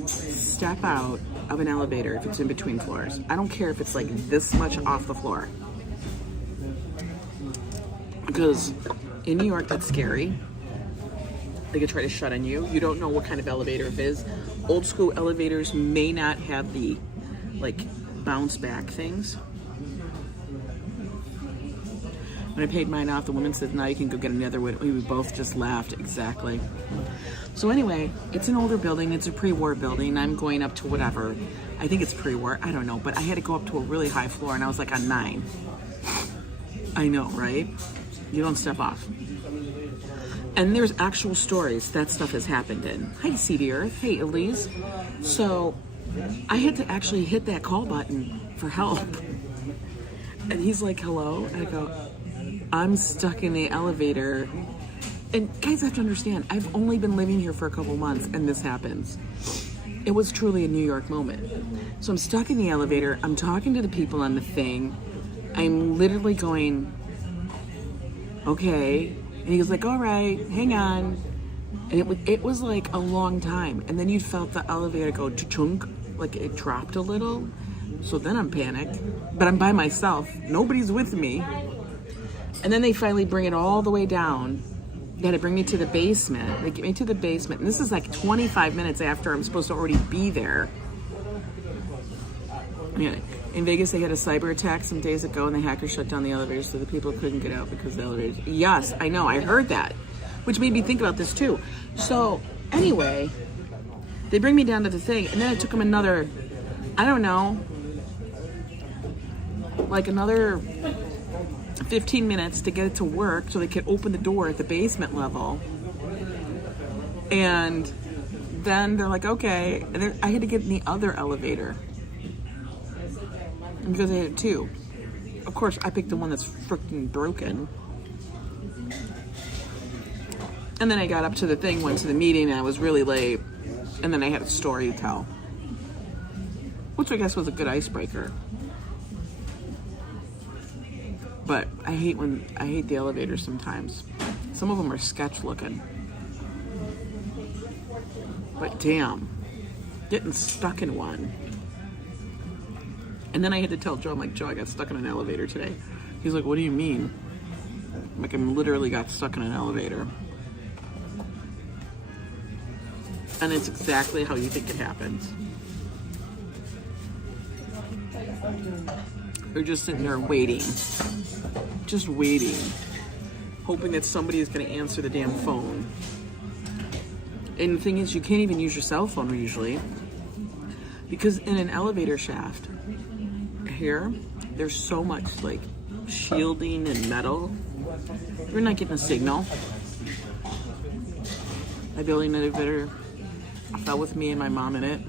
step out of an elevator if it's in between floors. I don't care if it's like this much off the floor. Because in New York, that's scary. They could try to shut on you. You don't know what kind of elevator it is. Old school elevators may not have the like bounce back things. When I paid mine off, the woman said, now you can go get another one. We both just laughed. Exactly. So anyway, it's an older building. It's a pre-war building. I'm going up to whatever. I think it's pre-war. I don't know. But I had to go up to a really high floor, and I was like on 9. I know, right? You don't step off. And there's actual stories that stuff has happened in. Hi, CD Earth. Hey, Elise. So I had to actually hit that call button for help. And he's like, hello? And I go, I'm stuck in the elevator. And guys have to understand, I've only been living here for a couple months and this happens. It was truly a New York moment. So I'm stuck in the elevator. I'm talking to the people on the thing. I'm literally going, okay. And he was like, all right, hang on. And it was like a long time. And then you felt the elevator go chunk, like it dropped a little. So then I'm panicked, but I'm by myself. Nobody's with me. And then they finally bring it all the way down. They had to bring me to the basement. They get me to the basement. And this is like 25 minutes after I'm supposed to already be there. Yeah. In Vegas, they had a cyber attack some days ago, and the hackers shut down the elevators so the people couldn't get out because the elevators... Yes, I know. I heard that, which made me think about this too. So anyway, they bring me down to the thing, and then it took them another, I don't know, like another 15 minutes to get it to work so they could open the door at the basement level. And then they're like, okay. And then I had to get in the other elevator because I had 2. Of course, I picked the one that's freaking broken. And then I got up to the thing, went to the meeting, and I was really late. And then I had a story to tell, which I guess was a good icebreaker. But I hate the elevators sometimes. Some of them are sketch looking. But damn, getting stuck in one. And then I had to tell Joe, I'm like, Joe, I got stuck in an elevator today. He's like, what do you mean? I'm like, I literally got stuck in an elevator. And it's exactly how you think it happens. They're just sitting there waiting. Just waiting. Hoping that somebody is going to answer the damn phone. And the thing is, you can't even use your cell phone usually. Because in an elevator shaft, here, there's so much like shielding and metal. You're not getting a signal. My building elevator fell with me and my mom in it.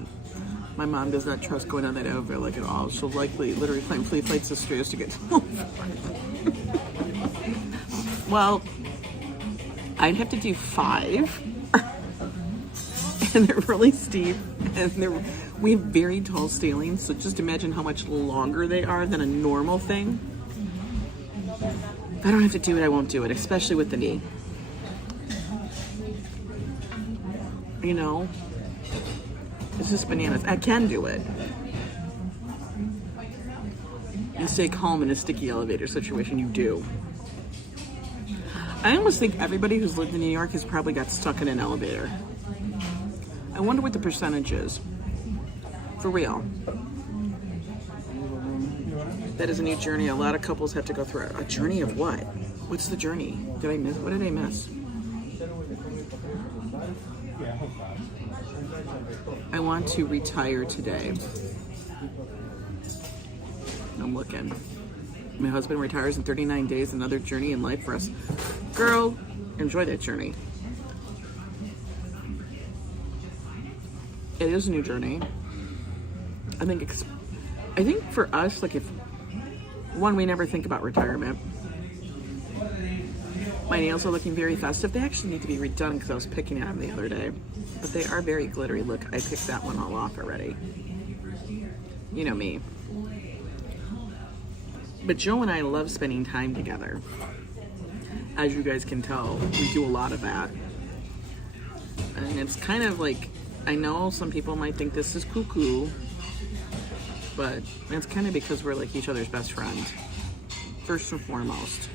My mom does not trust going on that elevator like at all. She'll likely literally climb 3 flights of stairs to get home. Well, I'd have to do 5. And they're really steep. And we have very tall ceilings. So just imagine how much longer they are than a normal thing. If I don't have to do it, I won't do it. Especially with the knee. You know? It's just bananas. I can do it. You stay calm in a sticky elevator situation, you do. I almost think everybody who's lived in New York has probably got stuck in an elevator. I wonder what the percentage is. For real. That is a new journey. A lot of couples have to go through. A journey of what? What's the journey? Did I miss? What did I miss? I want to retire today. I'm looking. My husband retires in 39 days. Another journey in life for us. Girl, enjoy that journey. It is a new journey. I think for us, like if one, we never think about retirement. My nails are looking very festive. They actually need to be redone because I was picking at them the other day. But they are very glittery. Look, I picked that one all off already. You know me. But Joe and I love spending time together. As you guys can tell, we do a lot of that. And it's kind of like, I know some people might think this is cuckoo, but it's kind of because we're like each other's best friend, first and foremost.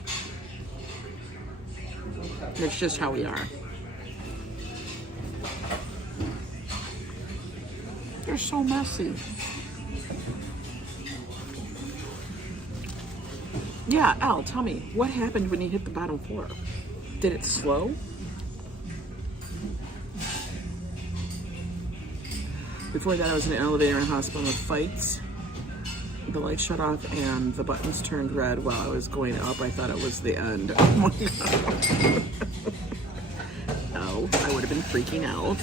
It's just how we are. They're so messy. Yeah, Al, tell me, what happened when you hit the bottom floor? Did it slow? Before that, I was in an elevator in a hospital with fights. The lights shut off and the buttons turned red while I was going up. I thought it was the end. Oh my God. Oh, I would have been freaking out.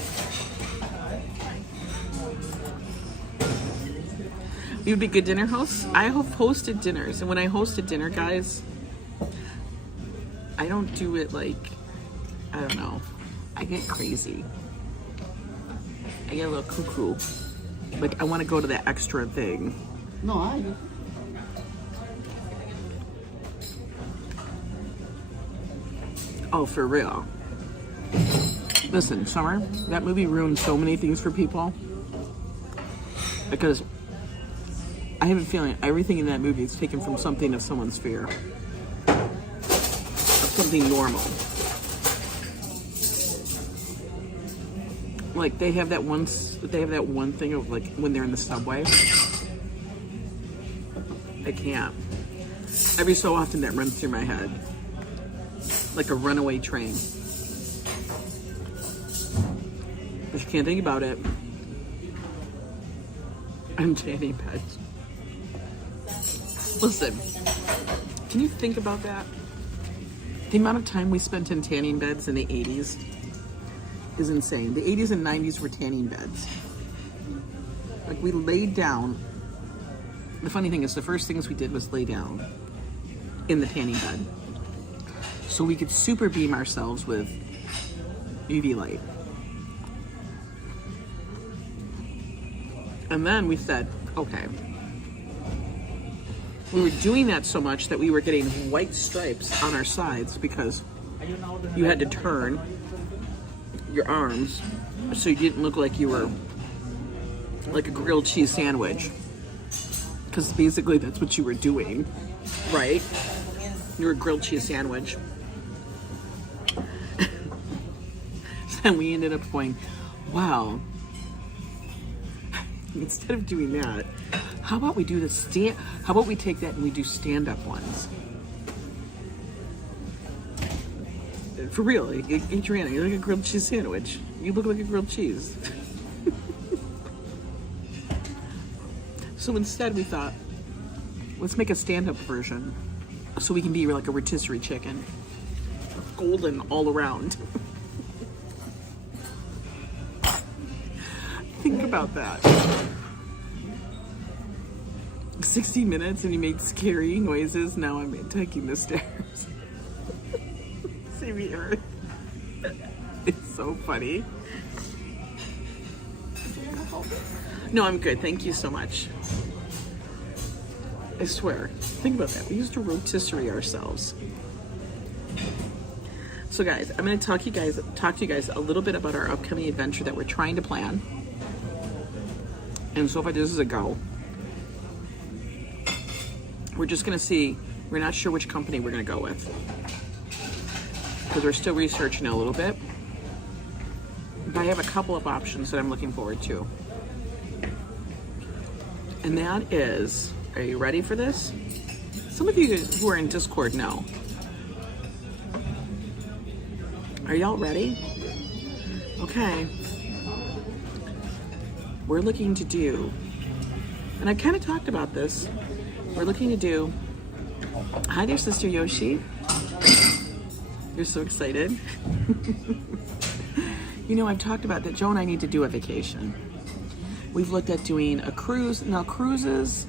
We would be good dinner hosts. I have hosted dinners, and when I hosted dinner, guys, I don't do it like, I don't know. I get crazy. I get a little cuckoo. Like, I want to go to that extra thing. No, I do. Oh, for real. Listen, Summer, that movie ruined so many things for people. Because I have a feeling everything in that movie is taken from something of someone's fear. Of something normal. Like they have that one thing of like when they're in the subway. I can't. Every so often that runs through my head. Like a runaway train. But you can't think about it. I'm tanning beds. Listen, can you think about that? The amount of time we spent in tanning beds in the 80s is insane. The 80s and 90s were tanning beds. Like we laid down. The funny thing is the first things we did was lay down in the tanning bed so we could super beam ourselves with UV light. And then we said, okay. We were doing that so much that we were getting white stripes on our sides because you had to turn your arms so you didn't look like you were like a grilled cheese sandwich. Because basically that's what you were doing, right? You were a grilled cheese sandwich. So then we ended up going, wow, instead of doing that, how about we do the how about we take that and we do stand-up ones? For real, Adriana, you're like a grilled cheese sandwich. You look like a grilled cheese. So instead we thought, let's make a stand-up version so we can be like a rotisserie chicken. Golden all around. Think about that. 60 minutes and you made scary noises. Now I'm taking the stairs. See me, Earth. It's so funny. No, I'm good. Thank you so much. I swear. Think about that. We used to rotisserie ourselves. So guys, I'm going to talk to you guys a little bit about our upcoming adventure that we're trying to plan. And so far this is a go. We're just going to see. We're not sure which company we're going to go with. Because we're still researching a little bit. But I have a couple of options that I'm looking forward to. And that is, are you ready for this? Some of you who are in Discord know. Are y'all ready? Okay. We're looking to do, and I kind of talked about this, we're looking to do, hi there, Sister Yoshi. You're so excited. You know, I've talked about that Joe and I need to do a vacation. We've looked at doing a cruise. Now, cruises,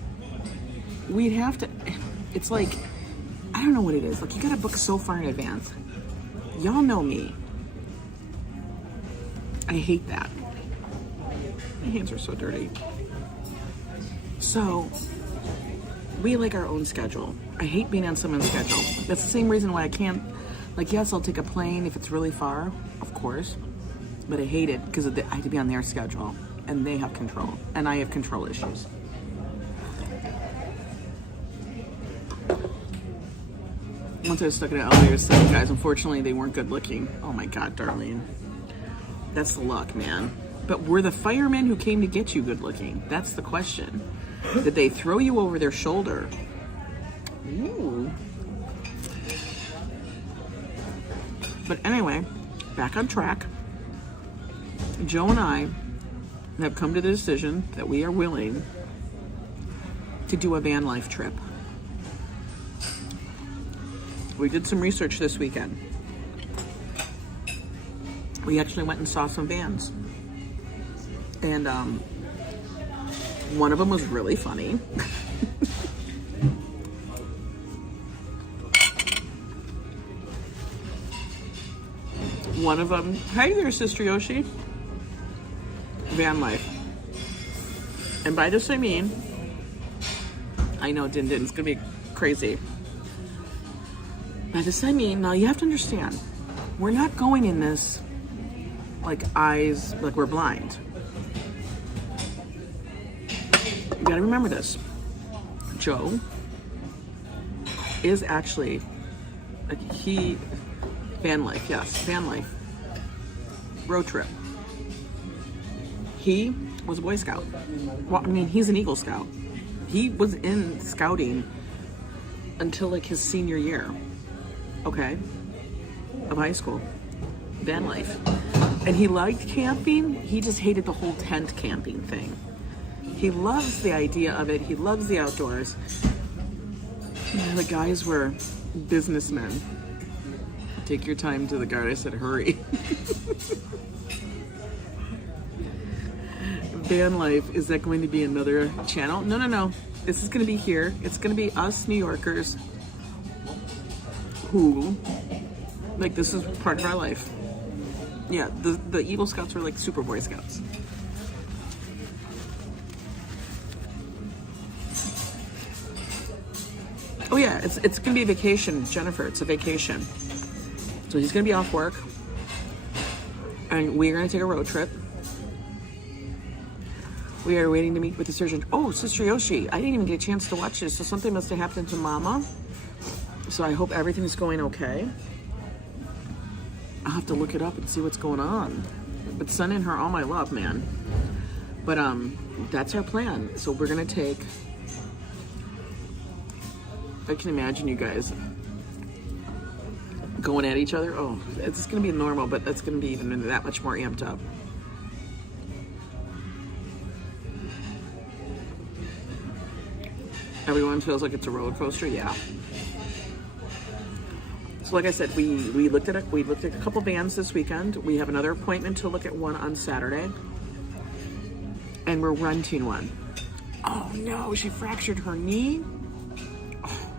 we'd have to, it's like, I don't know what it is. Like, you gotta book so far in advance. Y'all know me. I hate that. My hands are so dirty. So, we like our own schedule. I hate being on someone's schedule. That's the same reason why I can't, like, yes, I'll take a plane if it's really far, of course. but I hate it because I have to be on their schedule, and they have control, and I have control issues. Once I was stuck in an elevator, some guys, unfortunately, they weren't good looking. Oh my God, Darlene. That's the luck, man. But were the firemen who came to get you good looking? That's the question. Did they throw you over their shoulder? Ooh. But anyway, back on track. Joe and I have come to the decision that we are willing to do a van life trip. We did some research this weekend. We actually went and saw some vans. And one of them was really funny. One of them, hey there, Sister Yoshi. Van life. And by this I mean, I know Din Din's gonna be crazy. By this I mean, now you have to understand, we're not going in this like eyes, like we're blind. You gotta remember this. Joe is actually, like, van life, yes, van life. Road trip. He was a Boy Scout. Well, I mean, he's an Eagle Scout. He was in scouting until like his senior year, okay, of high school. Van life. And he liked camping. He just hated the whole tent camping thing. He loves the idea of it. He loves the outdoors. The guys were businessmen. Take your time to the guard. I said, hurry. Van life, is that going to be another channel? No, no, no. This is going to be here. It's going to be us New Yorkers who, like, this is part of our life. Yeah, the Eagle Scouts were like super Boy Scouts. Oh yeah, it's gonna be a vacation, Jennifer. It's a vacation. So he's gonna be off work, and we're gonna take a road trip. We are waiting to meet with the surgeon. Oh, Sister Yoshi, I didn't even get a chance to watch this, so something must have happened to Mama. So I hope everything's going okay. I'll have to look it up and see what's going on. But sending her all my love, man. But that's our plan. So we're gonna take, I can imagine you guys going at each other. Oh, it's gonna be normal, but that's gonna be even that much more amped up. Everyone feels like it's a roller coaster, yeah. So like I said, we looked at a couple vans this weekend. We have another appointment to look at one on Saturday. And we're renting one. Oh no, she fractured her knee. Oh.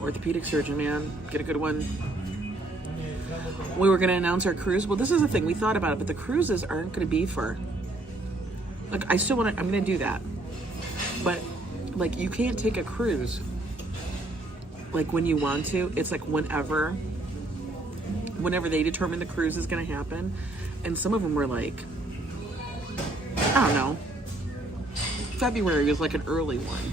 Orthopedic surgeon, man. Get a good one. We were gonna announce our cruise. Well, this is the thing, we thought about it, but the cruises aren't gonna be for, like, I'm gonna do that. But like, you can't take a cruise like when you want to. It's like whenever they determine the cruise is going to happen. And some of them were like, I don't know, February was like an early one.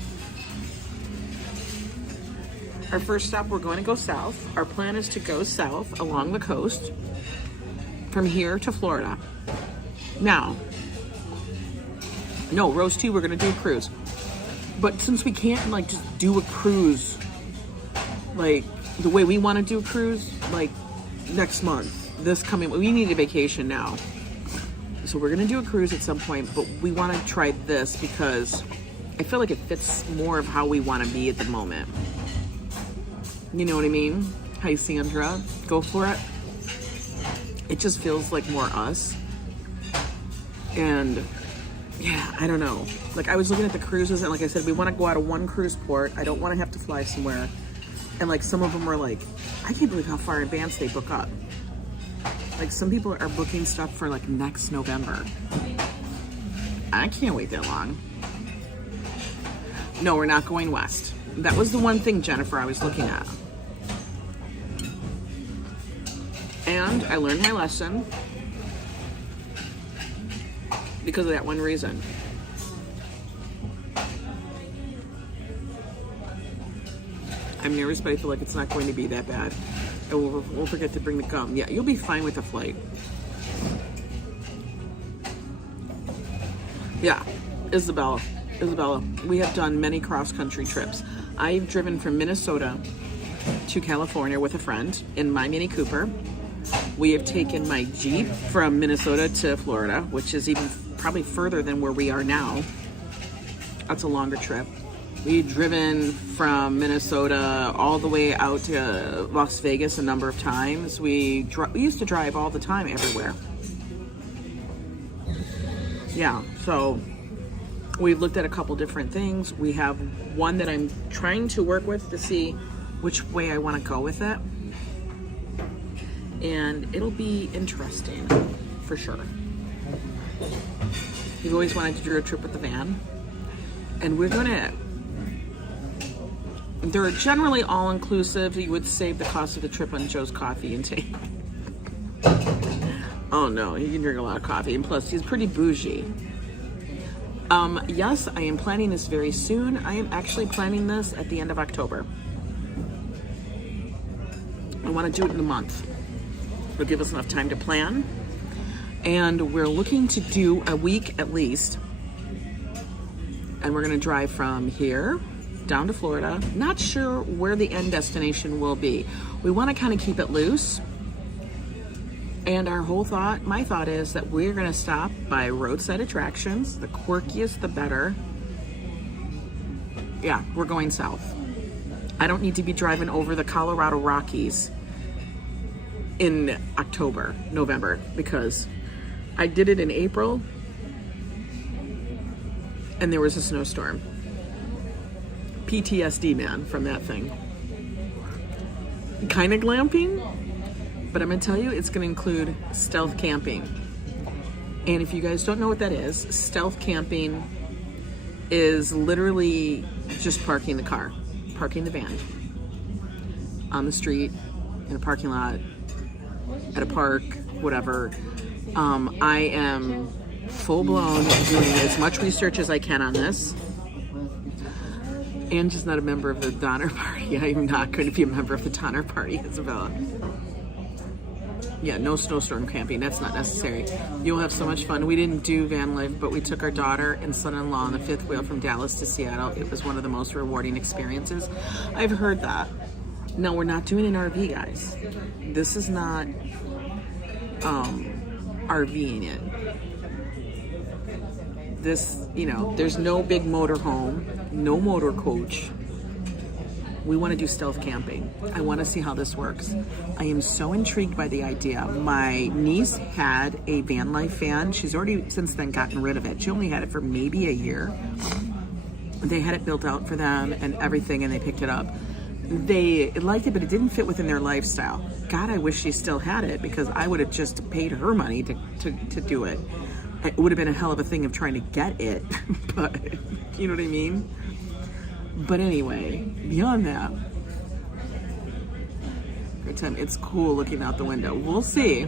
Our first stop, we're going to go south. Our plan is to go south along the coast from here to Florida. Now, no, Rose 2, we're going to do a cruise. But since we can't like just do a cruise like the way we want to do a cruise, like next month, we need a vacation now. So we're gonna do a cruise at some point, but we want to try this because I feel like it fits more of how we want to be at the moment. You know what I mean? Hi, Sandra, go for it. It just feels like more us. And yeah, I don't know. Like, I was looking at the cruises, and like I said, we want to go out of one cruise port. I don't want to have to fly somewhere. And like, some of them are like, I can't believe how far in advance they book up. Like, some people are booking stuff for like next November. I can't wait that long. No, we're not going west. That was the one thing, Jennifer, I was looking at. And And I learned my lesson because of that one reason. I'm nervous, but I feel like it's not going to be that bad. And we'll forget to bring the gum. Yeah, you'll be fine with the flight. Yeah, Isabella, we have done many cross-country trips. I've driven from Minnesota to California with a friend in my Mini Cooper. We have taken my Jeep from Minnesota to Florida, which is even probably further than where we are now. That's a longer trip. We've driven from Minnesota all the way out to Las Vegas a number of times. We used to drive all the time everywhere. Yeah, so we've looked at a couple different things. We have one that I'm trying to work with to see which way I want to go with it. And it'll be interesting for sure. We've always wanted to do a trip with the van. And we're gonna, they're generally all inclusive. You would save the cost of the trip on Joe's coffee intake. Oh no, he can drink a lot of coffee, and plus he's pretty bougie. Yes, I am planning this very soon. I am actually planning this at the end of October. I want to do it in a month. It'll give us enough time to plan. And we're looking to do a week at least. And we're gonna drive from here down to Florida. Not sure where the end destination will be. We wanna kind of keep it loose. And our whole thought, my thought is that we're gonna stop by roadside attractions. The quirkiest, the better. Yeah, we're going south. I don't need to be driving over the Colorado Rockies in October, November, because I did it in April and there was a snowstorm. PTSD, man, from that thing. Kind of glamping, but I'm gonna tell you, it's gonna include stealth camping. And if you guys don't know what that is, stealth camping is literally just parking the car, parking the van on the street, in a parking lot, at a park, whatever. I am full-blown doing as much research as I can on this. And just not a member of the Donner Party. I am not going to be a member of the Donner Party, Isabella. Yeah, no snowstorm camping. That's not necessary. You'll have so much fun. We didn't do van life, but we took our daughter and son-in-law on the fifth wheel from Dallas to Seattle. It was one of the most rewarding experiences. I've heard that. No, we're not doing an RV, guys. This is not RVing it. This, you know, there's no big motor home, no motor coach. We want to do stealth camping. I want to see how this works. I am so intrigued by the idea. My niece had a van life van. She's already since then gotten rid of it. She only had it for maybe a year. They had it built out for them and everything, and they picked it up. They liked it, but it didn't fit within their lifestyle. God, I wish she still had it, because I would have just paid her money to do it. It would have been a hell of a thing of trying to get it, but you know what I mean? But anyway, beyond that, great time. It's cool looking out the window. We'll see.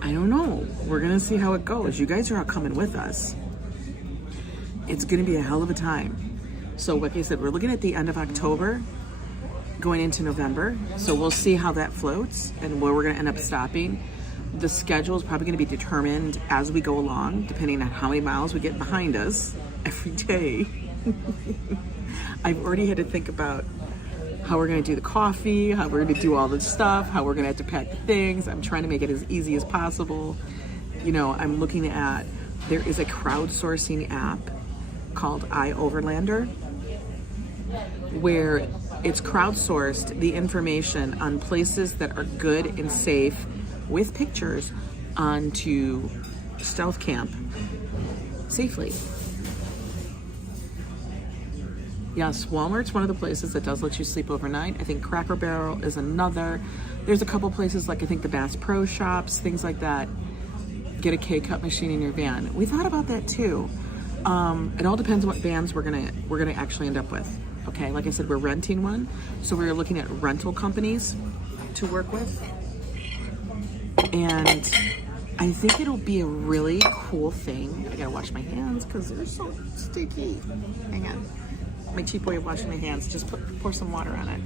I don't know. We're gonna see how it goes. You guys are all coming with us. It's gonna be a hell of a time. So like I said, we're looking at the end of October, going into November. So we'll see how that floats and where we're gonna end up stopping. The schedule is probably going to be determined as we go along, depending on how many miles we get behind us every day. I've already had to think about how we're going to do the coffee, how we're going to do all the stuff, how we're going to have to pack the things. I'm trying to make it as easy as possible. You know, I'm looking at, there is a crowdsourcing app called iOverlander, where it's crowdsourced the information on places that are good and safe with pictures onto stealth camp safely. Yes, Walmart's one of the places that does let you sleep overnight. I think Cracker Barrel is another. There's a couple places like I think the Bass Pro Shops, things like that. Get a K-cup machine in your van. We thought about that too. It all depends on what vans we're gonna actually end up with. Okay, like I said, we're renting one, so we're looking at rental companies to work with. And I think it'll be a really cool thing. I gotta wash my hands because they're so sticky. Hang on. My cheap way of washing my hands, just pour some water on it.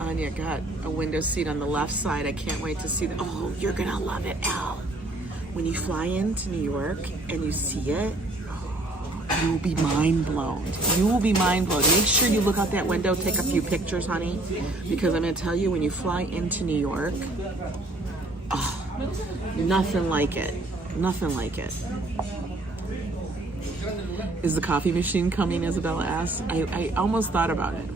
Anya got a window seat on the left side. I can't wait to see that. Oh, you're gonna love it, Elle. When you fly into New York and you see it, you will be mind blown. You will be mind blown. Make sure you look out that window, take a few pictures, honey, because I'm gonna tell you, when you fly into New York, oh, nothing like it. Nothing like it. Is the coffee machine coming? Isabella asked. I almost thought about it.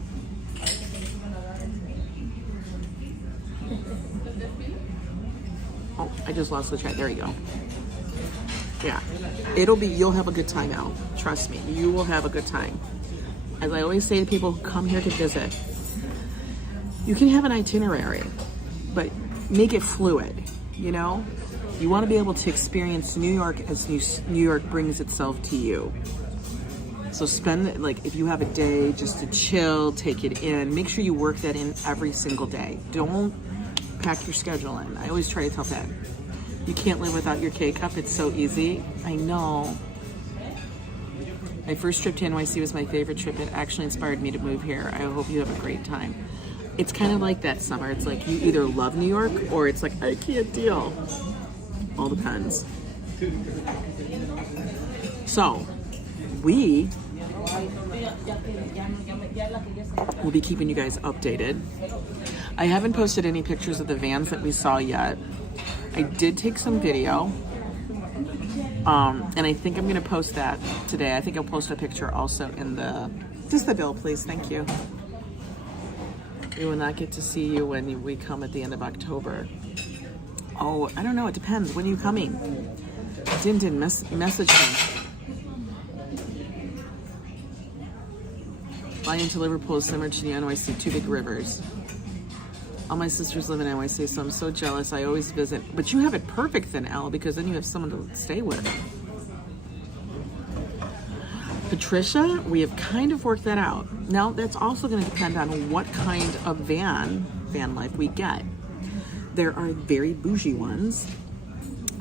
Oh, I just lost the track. There you go. Yeah, you'll have a good time, Al. Trust me, you will have a good time. As I always say to people who come here to visit, you can have an itinerary, but make it fluid, you know? You want to be able to experience New York as New York brings itself to you. So spend, like, if you have a day just to chill, take it in, make sure you work that in every single day. Don't pack your schedule in. I always try to tell Pat, you can't live without your K-cup. It's so easy. I know. My first trip to NYC was my favorite trip. It actually inspired me to move here. I hope you have a great time. It's kind of like that summer. It's like you either love New York or it's like, I can't deal. All depends. So, we will be keeping you guys updated. I haven't posted any pictures of the vans that we saw yet. I did take some video, and I think I'm going to post that today. I think I'll post a picture also in just the bill, please. Thank you. We will not get to see you when we come at the end of October. Oh, I don't know. It depends. When are you coming? Din message me. Flying into Liverpool is similar to the NYC, two big rivers. All my sisters live in NYC, so I'm so jealous. I always visit. But you have it perfect then, Elle, because then you have someone to stay with. Patricia, we have kind of worked that out. Now, that's also going to depend on what kind of van life we get. There are very bougie ones,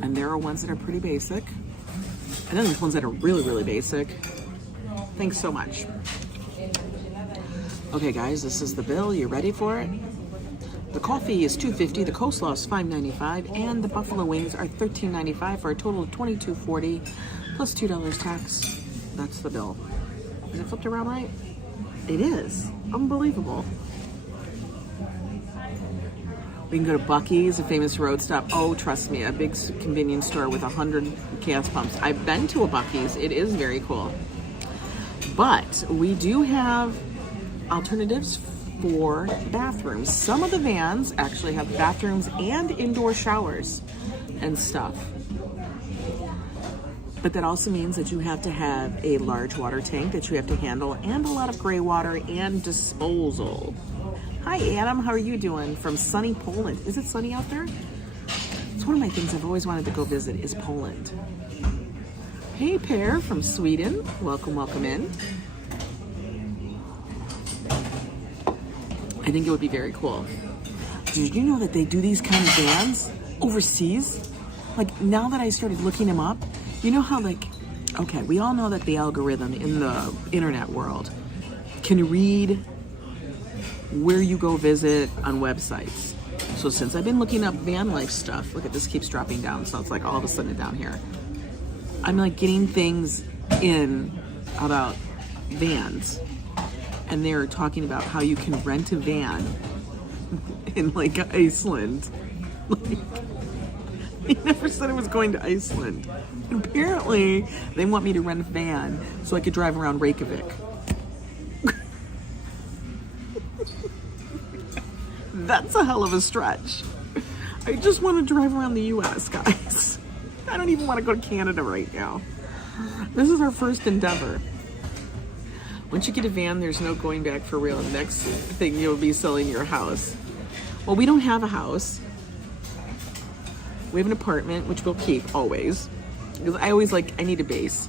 and there are ones that are pretty basic. And then there's ones that are really, really basic. Thanks so much. Okay, guys, this is the bill. You ready for it? The coffee is $2.50, the coleslaw is $5.95, and the buffalo wings are $13.95 for a total of $22.40 plus $2 tax. That's the bill. Is it flipped around right? It is. Unbelievable. We can go to Buc-ee's, a famous road stop. Oh, trust me, a big convenience store with 100 gas pumps. I've been to a Buc-ee's. It is very cool. But we do have alternatives for bathrooms. Some of the vans actually have bathrooms and indoor showers and stuff. But that also means that you have to have a large water tank that you have to handle and a lot of gray water and disposal. Hi, Adam. How are you doing? From sunny Poland. Is it sunny out there? It's one of my things I've always wanted to go visit is Poland. Hey, Pear from Sweden. Welcome, welcome in. I think it would be very cool. Did you know that they do these kind of vans overseas? Like, now that I started looking them up, you know how, like, okay, we all know that the algorithm in the internet world can read where you go visit on websites. So since I've been looking up van life stuff, look at this keeps dropping down, so it's like all of a sudden down here. I'm like getting things in about vans. And they're talking about how you can rent a van in like Iceland. Like, they never said I was going to Iceland. And apparently, they want me to rent a van so I could drive around Reykjavik. That's a hell of a stretch. I just want to drive around the U.S., guys. I don't even want to go to Canada right now. This is our first endeavor. Once you get a van, there's no going back for real. The next thing, you'll be selling your house. Well, we don't have a house. We have an apartment, which we'll keep always. Because I need a base.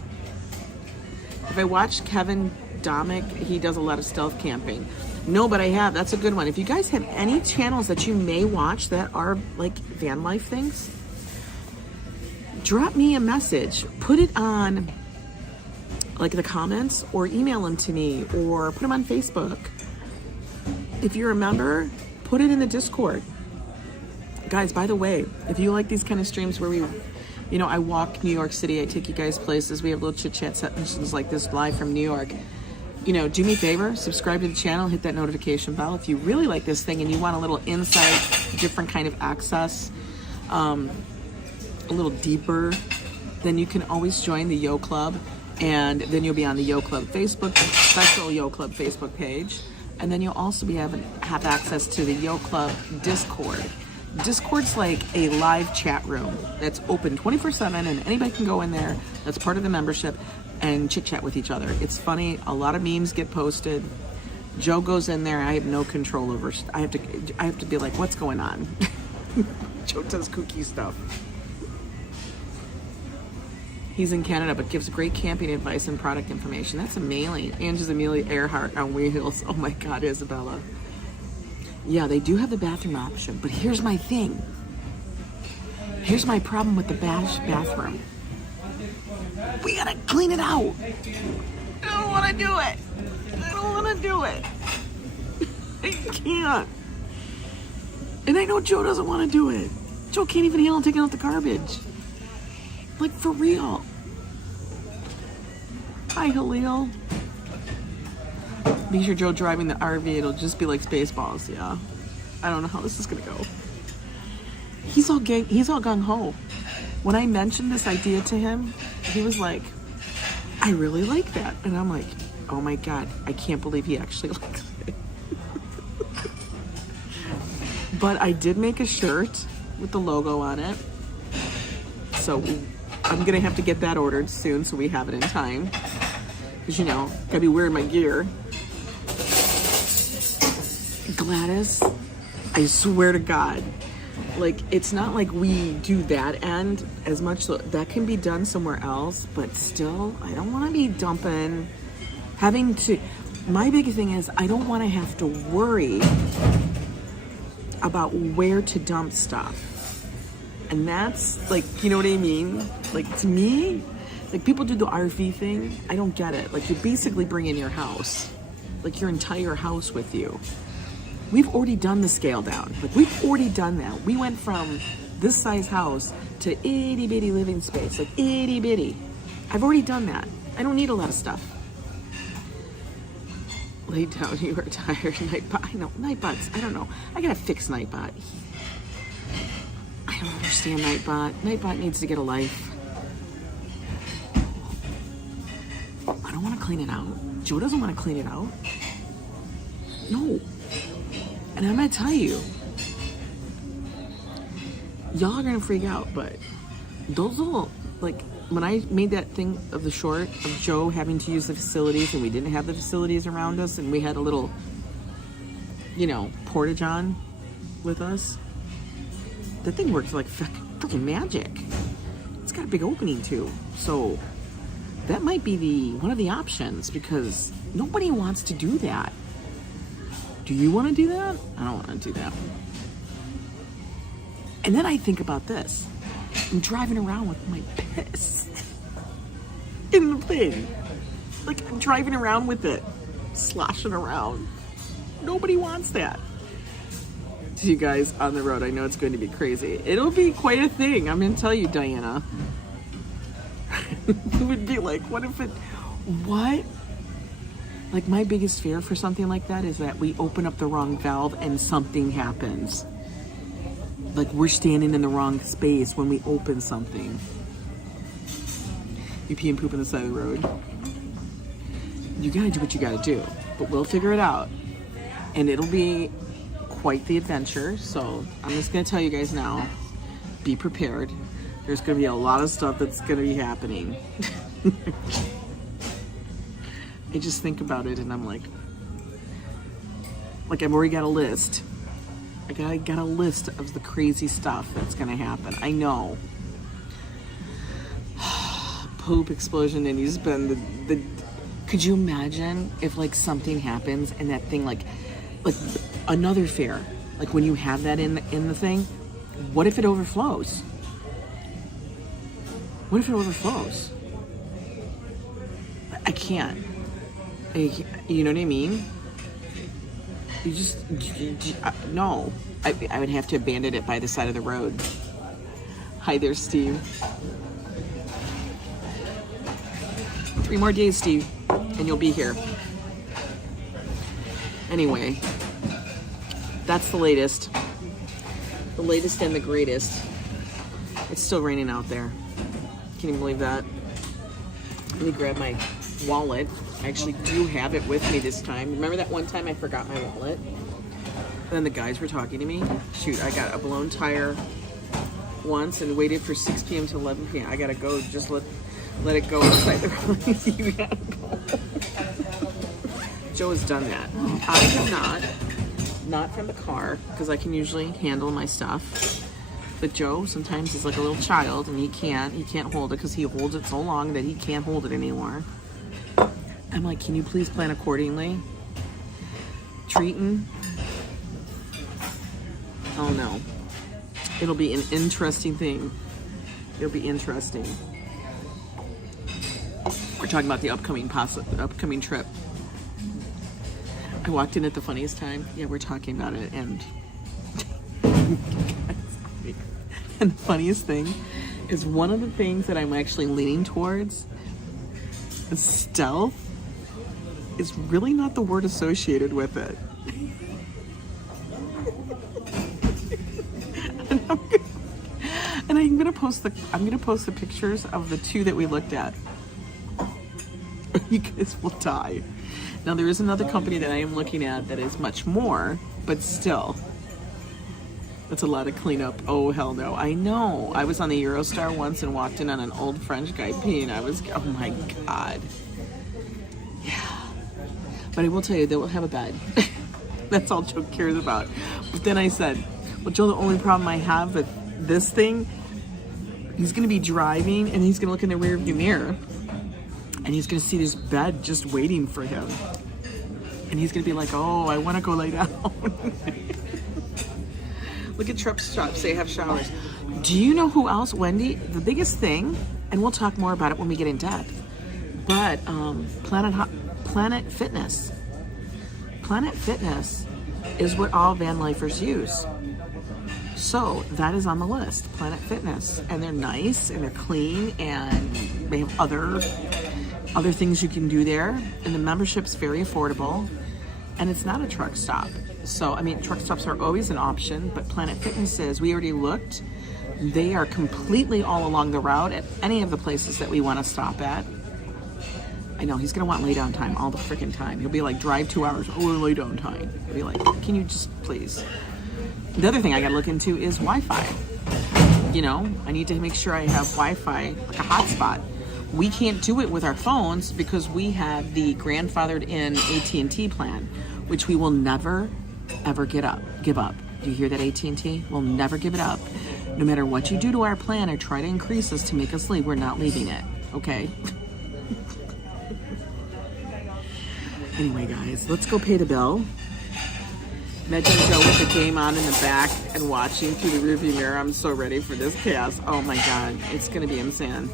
If I watch Kevin Domick, he does a lot of stealth camping. No, but I have. That's a good one. If you guys have any channels that you may watch that are like van life things, drop me a message. Put it on like the comments, or email them to me, or put them on Facebook. If you're a member, put it in the Discord. Guys, by the way, if you like these kind of streams where we, you know, I walk New York City, I take you guys places, we have little chit chat sessions like this live from New York. You know, do me a favor, subscribe to the channel, hit that notification bell. If you really like this thing and you want a little insight, different kind of access, a little deeper, then you can always join the Yo Club, and then you'll be on the Yo Club Facebook, special Yo Club Facebook page, and then you'll also be have access to the Yo Club Discord. Discord's like a live chat room that's open 24/7, and anybody can go in there. That's part of the membership, and chit chat with each other. It's funny. A lot of memes get posted. Joe goes in there. I have no control over. I have to be like, what's going on? Joe does kooky stuff. He's in Canada, but gives great camping advice and product information. That's amazing. Angie's Amelia Earhart on Wheels. Oh my God, Isabella. Yeah, they do have the bathroom option, but here's my thing. Here's my problem with the bathroom. We gotta clean it out. I don't wanna do it. I don't wanna do it. I can't. And I know Joe doesn't wanna do it. Joe can't even handle taking out the garbage. Like, for real. Hi, Halil. Be sure Joe driving the RV, it'll just be like Spaceballs, yeah. I don't know how this is gonna go. He's all gung-ho. When I mentioned this idea to him, he was like, I really like that. And I'm like, oh my God, I can't believe he actually likes it. But I did make a shirt with the logo on it. So I'm gonna have to get that ordered soon so we have it in time. Because, you know, gotta be wearing my gear. Gladys, I swear to God, like, it's not like we do that end as much, so that can be done somewhere else, but still, I don't want to be dumping, having to, my big thing is, I don't want to have to worry about where to dump stuff. And that's, like, you know what I mean? Like, to me, like, people do the RV thing, I don't get it. Like, you basically bring in your house, like your entire house with you. We've already done the scale down. Like, we've already done that. We went from this size house to itty bitty living space, like itty bitty. I've already done that. I don't need a lot of stuff. Lay down, you are tired. Nightbot, I know, Nightbots, I don't know. I gotta fix Nightbot. I don't understand Nightbot. Nightbot needs to get a life. I don't want to clean it out. Joe doesn't want to clean it out. No. And I'm gonna tell you, y'all are gonna freak out, but those little, like, when I made that thing of the short of Joe having to use the facilities and we didn't have the facilities around us and we had a little, you know, porta john with us, the thing works like freaking magic. It's got a big opening too. So that might be one of the options, because nobody wants to do that. Do you want to do that? I don't want to do that. And then I think about this. I'm driving around with my piss in the thing. Like, I'm driving around with it, sloshing around. Nobody wants that. To you guys on the road, I know it's going to be crazy. It'll be quite a thing. I'm going to tell you, Diana. It would be like, what? Like, my biggest fear for something like that is that we open up the wrong valve and something happens. Like, we're standing in the wrong space when we open something. You pee and poop on the side of the road. You gotta do what you gotta do, but we'll figure it out. And it'll be quite the adventure. So I'm just gonna tell you guys now, be prepared. There's gonna be a lot of stuff that's gonna be happening. I just think about it and I'm like I've already got a list. I got a list of the crazy stuff that's gonna happen. I know. Poop explosion, and he's been the could you imagine if, like, something happens and that thing, like, like another fear, like when you have that in the thing, what if it overflows? What if it overflows? I can't. You know what I mean? No. I would have to abandon it by the side of the road. Hi there, Steve. 3 more days, Steve, and you'll be here. Anyway, that's the latest. The latest and the greatest. It's still raining out there. Can you believe that? Let me grab my wallet. I actually do have it with me this time. Remember that one time I forgot my wallet? And then the guys were talking to me. Shoot, I got a blown tire once and waited for 6 p.m. to 11 p.m. I gotta go. Just let it go outside the road. You gotta go. Joe has done that. I have not from the car, because I can usually handle my stuff. But Joe sometimes is like a little child, and he can't hold it because he holds it so long that he can't hold it anymore. I'm like, can you please plan accordingly? Treating? Oh no. It'll be an interesting thing. It'll be interesting. We're talking about the upcoming trip. I walked in at the funniest time. Yeah, we're talking about it, and and the funniest thing is one of the things that I'm actually leaning towards, stealth, is really not the word associated with it. And I'm gonna post the pictures of the 2 that we looked at. You guys will die. Now there is another company that I am looking at that is much more, but still, that's a lot of cleanup. Oh hell no! I know. I was on the Eurostar once and walked in on an old French guy peeing. Oh my god. Yeah. But I will tell you, they will have a bed. That's all Joe cares about. But then I said, well, Joe, the only problem I have with this thing, he's going to be driving and he's going to look in the rear view mirror and he's going to see this bed just waiting for him. And he's going to be like, oh, I want to go lay down. Look at truck stops. They have showers. Do you know who else? Wendy, the biggest thing, and we'll talk more about it when we get in depth, but Planet Fitness. Planet Fitness is what all van lifers use. So that is on the list, Planet Fitness. And they're nice and they're clean and they have other things you can do there. And the membership's very affordable and it's not a truck stop. So, I mean, truck stops are always an option, but Planet Fitness is, we already looked, they are completely all along the route at any of the places that we want to stop at. I know, he's going to want lay down time all the freaking time. He'll be like, drive 2 hours, oh, lay down time. He'll be like, can you just please? The other thing I got to look into is Wi-Fi. You know, I need to make sure I have Wi-Fi, like a hotspot. We can't do it with our phones because we have the grandfathered in AT&T plan, which we will never, ever give up. Do you hear that, AT&T? We'll never give it up. No matter what you do to our plan or try to increase us to make us leave, we're not leaving it, okay? Anyway, guys, let's go pay the bill. Imagine Joe with the game on in the back and watching through the rearview mirror. I'm so ready for this chaos. Oh my God, it's gonna be insane.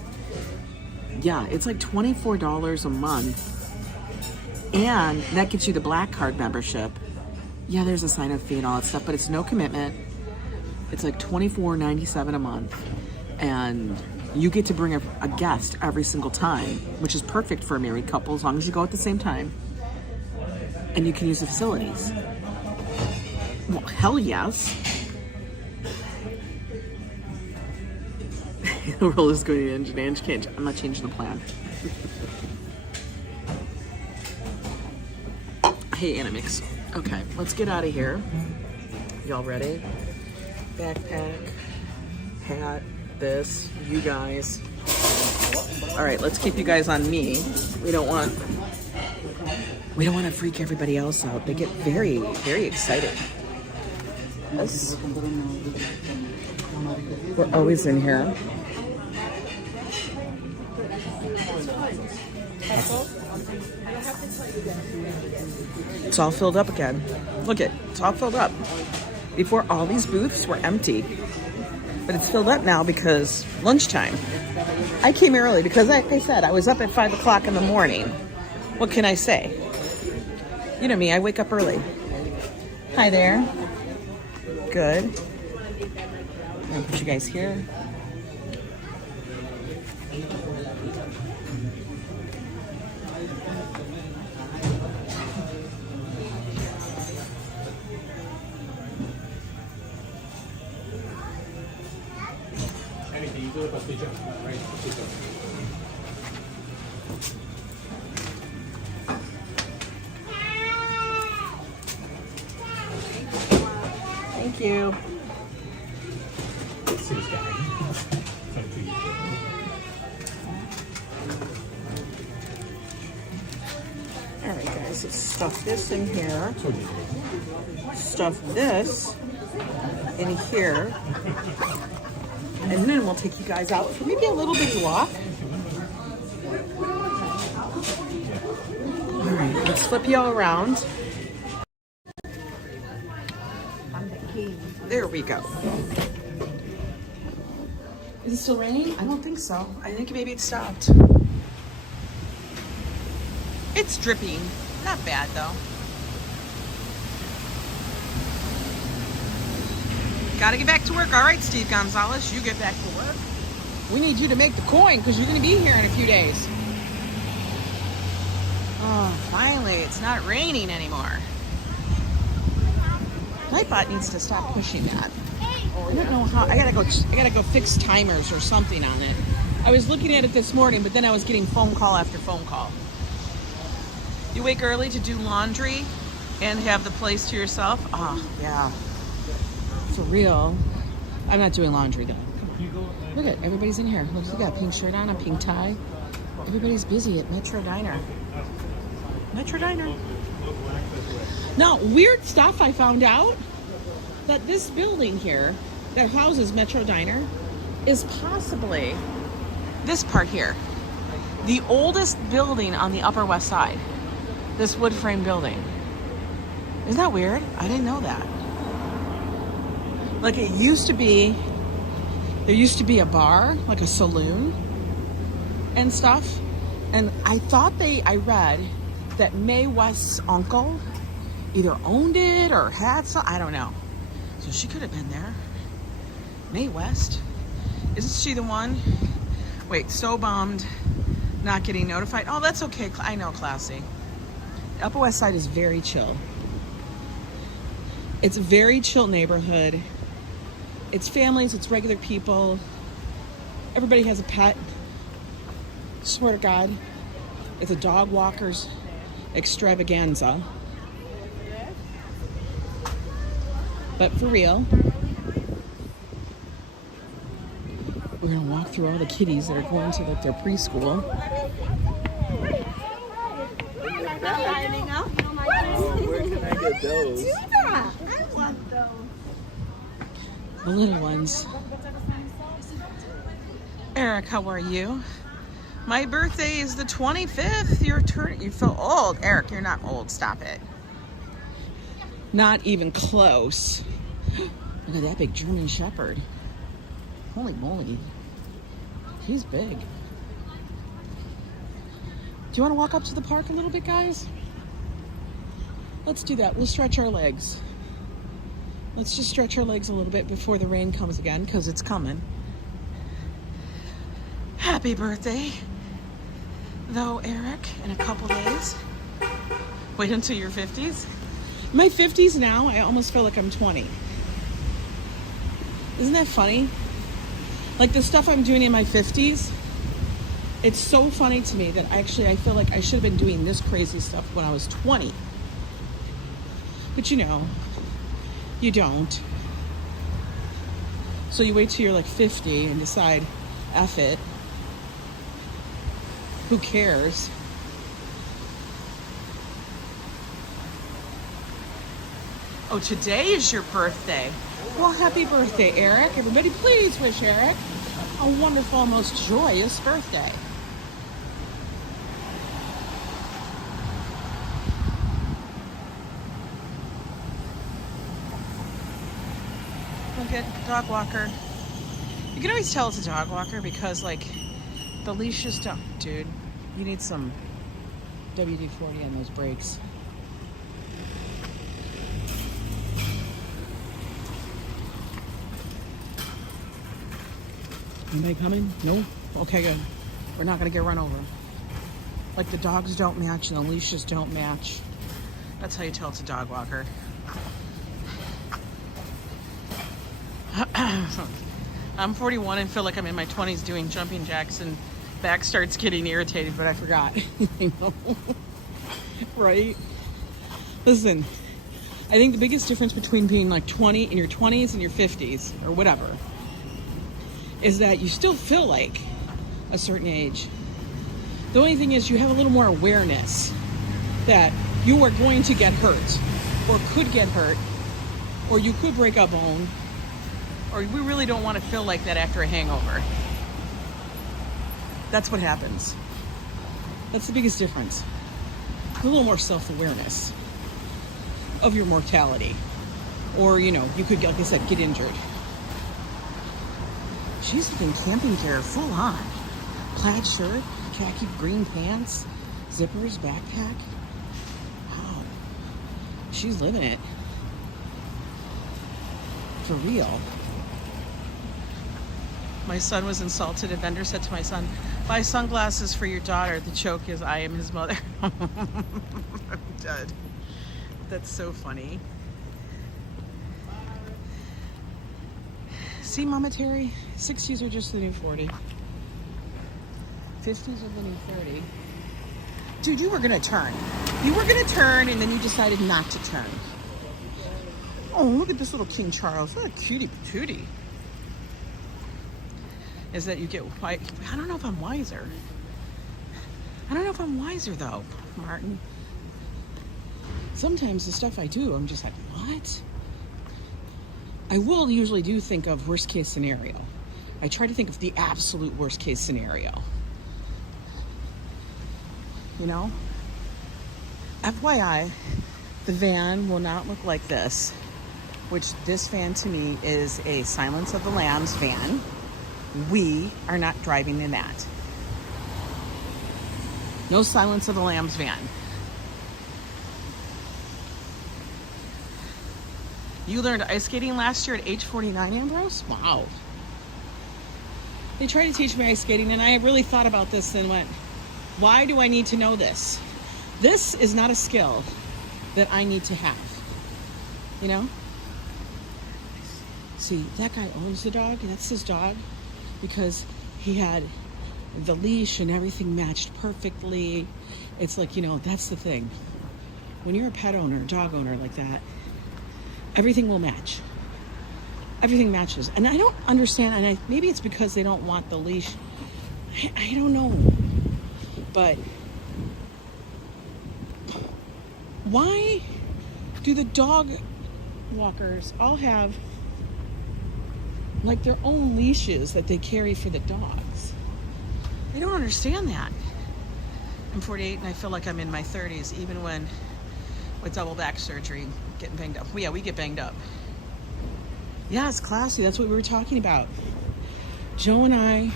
Yeah, it's like $24 a month. And that gets you the Black Card membership. Yeah, there's a sign-up fee and all that stuff, but it's no commitment. It's like $24.97 a month. And you get to bring a guest every single time, which is perfect for a married couple as long as you go at the same time. And you can use the facilities. Well, hell yes. The roll is going to engine. Ange can't. I'm not changing the plan. Hey, Animix. Okay, let's get out of here. Y'all ready? Backpack, hat, this, you guys. All right, let's keep you guys on me. We don't want to freak everybody else out. They get very, very excited. Yes. We're always in here. It's all filled up again. Look it's all filled up. Before, all these booths were empty. But it's filled up now because lunchtime. I came early because, like I said, I was up at 5 o'clock in the morning. What can I say? You know me, I wake up early. Hi there. Good. I'm gonna put you guys here. Thank you. All right, guys, let's stuff this in here. Stuff this in here. And then we'll take you guys out for maybe a little bitty walk. All right, let's flip you all around. There we go. Is it still raining? I don't think so. I think maybe it stopped. It's dripping. Not bad though. Gotta get back to work. All right, Steve Gonzalez, you get back to work. We need you to make the coin because you're gonna be here in a few days. Oh, finally, it's not raining anymore. My bot needs to stop pushing that. I don't know how. I gotta go fix timers or something on it. I was looking at it this morning, but then I was getting phone call after phone call. You wake early to do laundry and have the place to yourself? Oh, yeah. For real. I'm not doing laundry though. Look at everybody's in here. Look, you got a pink shirt on, a pink tie. Everybody's busy at Metro Diner. Metro Diner. Now, weird stuff I found out that this building here that houses Metro Diner is possibly this part here. The oldest building on the Upper West Side. This wood frame building. Isn't that weird? I didn't know that. Like it used to be, there used to be a bar, like a saloon and stuff. And I thought I read that Mae West's uncle either owned it or had some, I don't know. So she could have been there. Mae West? Isn't she the one? Wait, so bummed not getting notified. Oh, that's okay. I know, classy. The Upper West Side is very chill. It's a very chill neighborhood. It's families, it's regular people. Everybody has a pet. Swear to God, it's a dog walker's extravaganza. But for real, we're gonna walk through all the kiddies that are going to like their preschool. Where can I get those? I want those. The little ones. Eric, how are you? My birthday is the 25th. You feel old. Eric, you're not old. Stop it. Not even close. Look at that big German Shepherd. Holy moly. He's big. Do you want to walk up to the park a little bit, guys? Let's do that. We'll stretch our legs. Let's just stretch our legs a little bit before the rain comes again, because it's coming. Happy birthday, though, Eric, in a couple days. Wait until your 50s. My 50s now, I almost feel like I'm 20. Isn't that funny? Like the stuff I'm doing in my 50s, it's so funny to me that I feel like I should have been doing this crazy stuff when I was 20. But you know, you don't. So you wait till you're like 50 and decide, F it. Who cares? Oh, today is your birthday. Well, happy birthday, Eric. Everybody please wish Eric a wonderful, most joyous birthday. get dog walker. You can always tell it's a dog walker because, like, the leashes don't. Dude, you need some WD-40 on those brakes. Anybody coming? No? Okay, good. We're not gonna get run over. Like, the dogs don't match and the leashes don't match. That's how you tell it's a dog walker. I'm 41 and feel like I'm in my 20s doing jumping jacks and back starts getting irritated, but I forgot. I know. Right? Listen, I think the biggest difference between being like 20 in your 20s and your 50s or whatever is that you still feel like a certain age. The only thing is you have a little more awareness that you are going to get hurt or could get hurt or you could break a bone, or we really don't want to feel like that after a hangover. That's what happens. That's the biggest difference. A little more self-awareness of your mortality. Or, you know, you could, like I said, get injured. She's in camping gear, full on. Plaid shirt, khaki green pants, zippers, backpack. Wow. She's living it. For real. My son was insulted. A vendor said to my son, "Buy sunglasses for your daughter. The joke is I am his mother." I'm dead. That's so funny. See, Mama Terry, 60s are just the new 40. 50s are the new 30. Dude, you were gonna turn. You were gonna turn and then you decided not to turn. Oh, look at this little King Charles. What a cutie patootie. Is that you get white. I don't know if I'm wiser. I don't know if I'm wiser though, Martin. Sometimes the stuff I do, I'm just like, what? I will usually do think of worst case scenario. I try to think of the absolute worst case scenario. You know? FYI, the van will not look like this, which this van to me is a Silence of the Lambs van. We are not driving in that. No Silence of the Lambs van. You learned ice skating last year at age 49, Ambrose? Wow. They tried to teach me ice skating, and I really thought about this and went, why do I need to know this? This is not a skill that I need to have. You know? See, that guy owns the dog. That's his dog. Because he had the leash and everything matched perfectly. It's like, you know, that's the thing. When you're a pet owner, dog owner like that, everything will match. Everything matches. And I don't understand, and maybe it's because they don't want the leash. I don't know. But why do the dog walkers all have like their own leashes that they carry for the dogs? I don't understand that. I'm 48 and I feel like I'm in my 30s, even when with double back surgery, getting banged up. Well, yeah, we get banged up. Yeah, it's classy. That's what we were talking about. Joe and I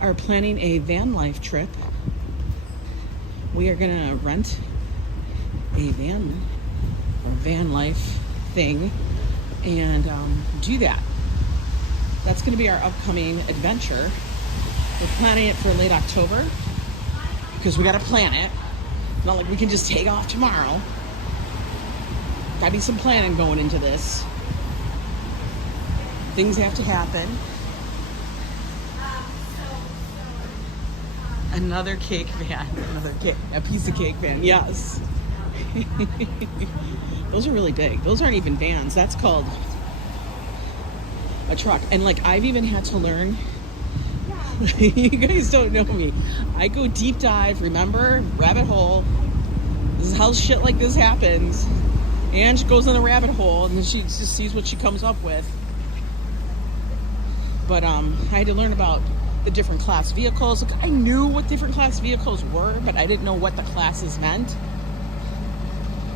are planning a van life trip. We are gonna rent a van or van life thing and do that. That's going to be our upcoming adventure. We're planning it for late October because we got to plan it. Not like we can just take off tomorrow. Got to be some planning going into this. Things have to happen. Another cake van. Another cake. A piece of cake van. Yes. Those are really big. Those aren't even vans. That's called a truck. And like I've even had to learn. You guys don't know me. I go deep dive, remember? Rabbit hole. This is how shit like this happens. Ange goes in the rabbit hole and then she just sees what she comes up with. But I had to learn about the different class vehicles. Look, I knew what different class vehicles were, but I didn't know what the classes meant.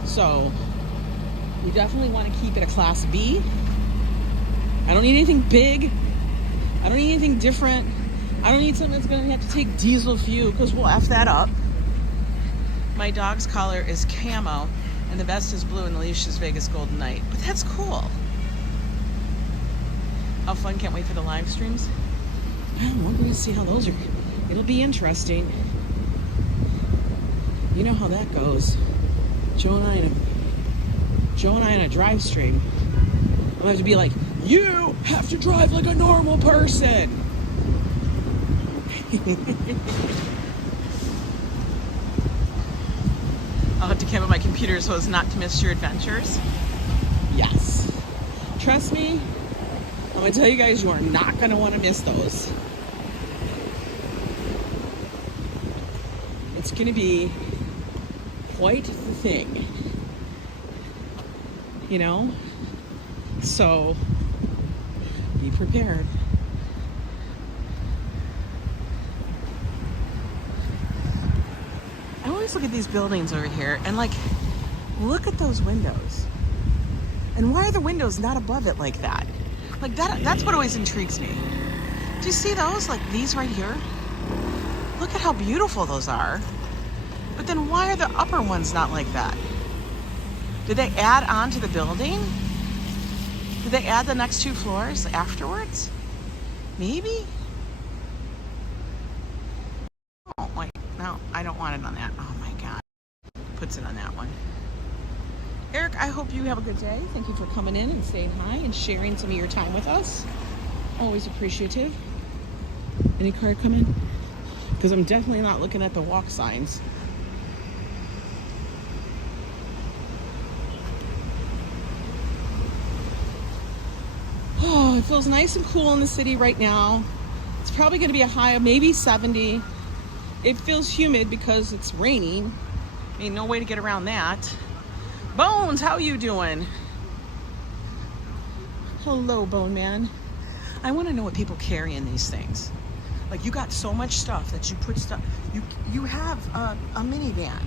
So we definitely want to keep it a class B. I don't need anything big. I don't need anything different. I don't need something that's going to have to take diesel fuel because we'll F that up. My dog's collar is camo and the vest is blue and the leash is Vegas Golden Night. But that's cool. How fun. Can't wait for the live streams. Well, we're going to see how those are. It'll be interesting. You know how that goes. Joe and I in a drive stream. I'll have to be like, you have to drive like a normal person. I'll have to cam up my computer so as not to miss your adventures. Yes. Trust me, I'm going to tell you guys, you are not going to want to miss those. It's going to be quite the thing. You know? So, be prepared. I always look at these buildings over here and like, look at those windows. And why are the windows not above it like that? Like that's what always intrigues me. Do you see those? Like these right here? Look at how beautiful those are. But then why are the upper ones not like that? Did they add on to the building? Did they add the next 2 floors afterwards? Maybe? Oh, wait. No, I don't want it on that. Oh my God. Puts it on that one. Eric, I hope you have a good day. Thank you for coming in and saying hi and sharing some of your time with us. Always appreciative. Any car coming? Because I'm definitely not looking at the walk signs. Oh, it feels nice and cool in the city right now. It's probably going to be a high of maybe 70. It feels humid because it's raining. Ain't no way to get around that. Bones, how you doing? Hello, Bone Man. I want to know what people carry in these things. Like you got so much stuff that you put stuff. You have a minivan.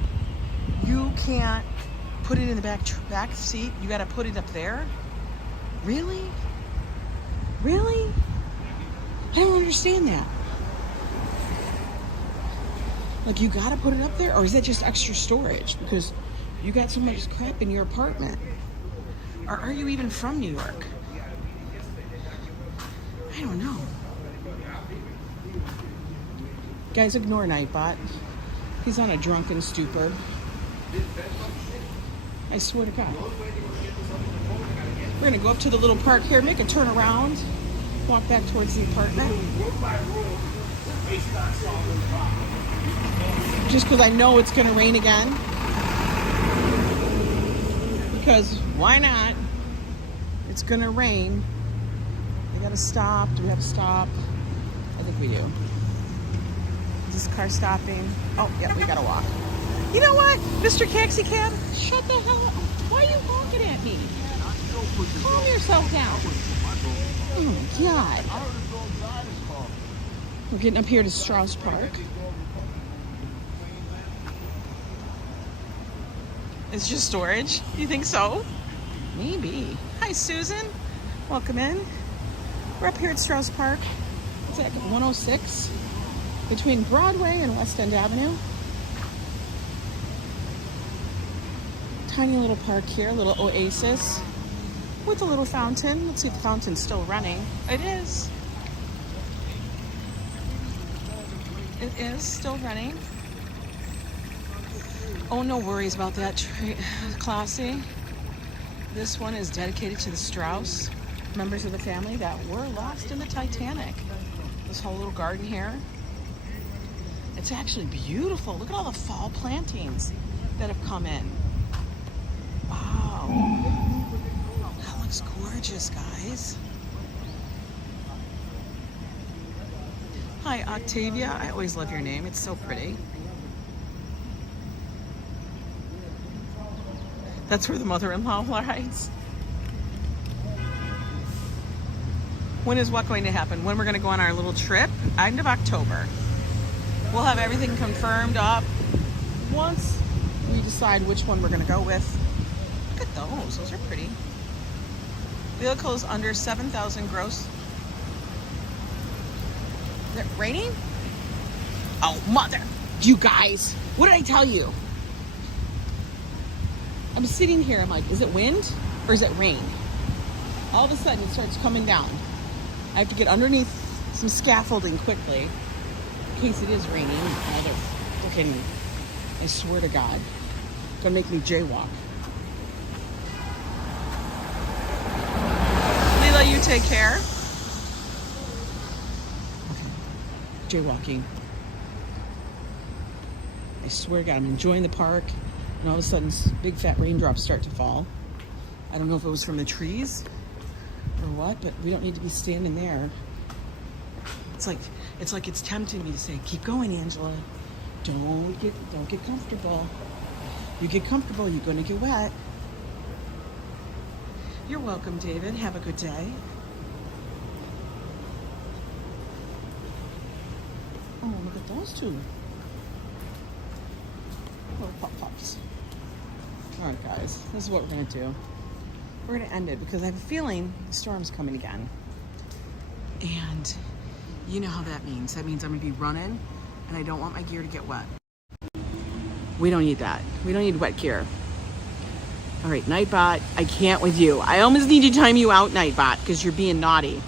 You can't put it in the back seat. You got to put it up there. Really? Really? I don't understand that. Like you gotta put it up there, or is that just extra storage because you got so much crap in your apartment? Or are you even from New York? I don't know. Guys, ignore Nightbot. He's on a drunken stupor. I swear to God. We're gonna go up to the little park here, make a turn around, walk back towards the apartment. Just because I know it's gonna rain again. Because why not? It's gonna rain. We gotta stop. Do we have to stop? I think we do. Is this car stopping? Oh, yeah, we gotta walk. You know what, Mr. Taxi Cab? Shut the hell up. Why are you honking at me? Calm yourself down. Oh my God. We're getting up here to Strauss Park. It's just storage? You think so? Maybe. Hi, Susan. Welcome in. We're up here at Strauss Park. It's at 106 between Broadway and West End Avenue. Tiny little park here, a little oasis with a little fountain. Let's see if the fountain's still running. It is. It is still running. Oh, no worries about that, Classy. This one is dedicated to the Strauss members of the family that were lost in the Titanic. This whole little garden here. It's actually beautiful. Look at all the fall plantings that have come in. Wow. That looks gorgeous, guys. Hi, Octavia. I always love your name. It's so pretty. That's where the mother-in-law rides. When is what going to happen? When we're going to go on our little trip? End of October. We'll have everything confirmed up once we decide which one we're going to go with. Look at those. Those are pretty. Vehicles under 7,000 gross. Is it raining? Oh, mother. You guys. What did I tell you? I'm sitting here. I'm like, is it wind or is it rain? All of a sudden, it starts coming down. I have to get underneath some scaffolding quickly in case it is raining. Mother freaking, I swear to God. It's gonna make me jaywalk. Leela, you take care. Okay. Jaywalking. I swear to God, I'm enjoying the park, and all of a sudden, big fat raindrops start to fall. I don't know if it was from the trees or what, but we don't need to be standing there. It's like it's tempting me to say, "Keep going, Angela. Don't get comfortable. You get comfortable, you're gonna get wet." You're welcome, David. Have a good day. Oh, look at those two. Little pups. All right, guys. This is what we're gonna do. We're gonna end it because I have a feeling the storm's coming again. And you know how that means. That means I'm gonna be running and I don't want my gear to get wet. We don't need that. We don't need wet gear. All right, Nightbot, I can't with you. I almost need to time you out, Nightbot, because you're being naughty.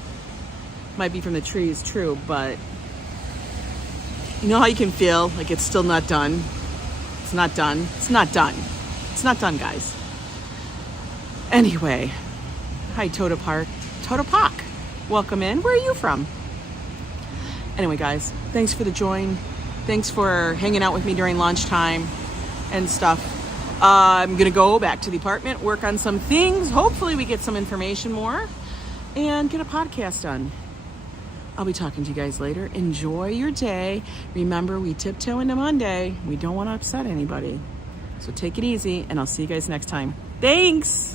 Might be from the trees, true, but you know how you can feel like it's still not done? It's not done. It's not done. It's not done, guys. Anyway, hi, Toto Park. Toto Park. Welcome in. Where are you from? Anyway, guys, thanks for the join. Thanks for hanging out with me during lunchtime and stuff. I'm going to go back to the apartment, work on some things. Hopefully we get some information more and get a podcast done. I'll be talking to you guys later. Enjoy your day. Remember, we tiptoe into Monday. We don't want to upset anybody. So take it easy, and I'll see you guys next time. Thanks.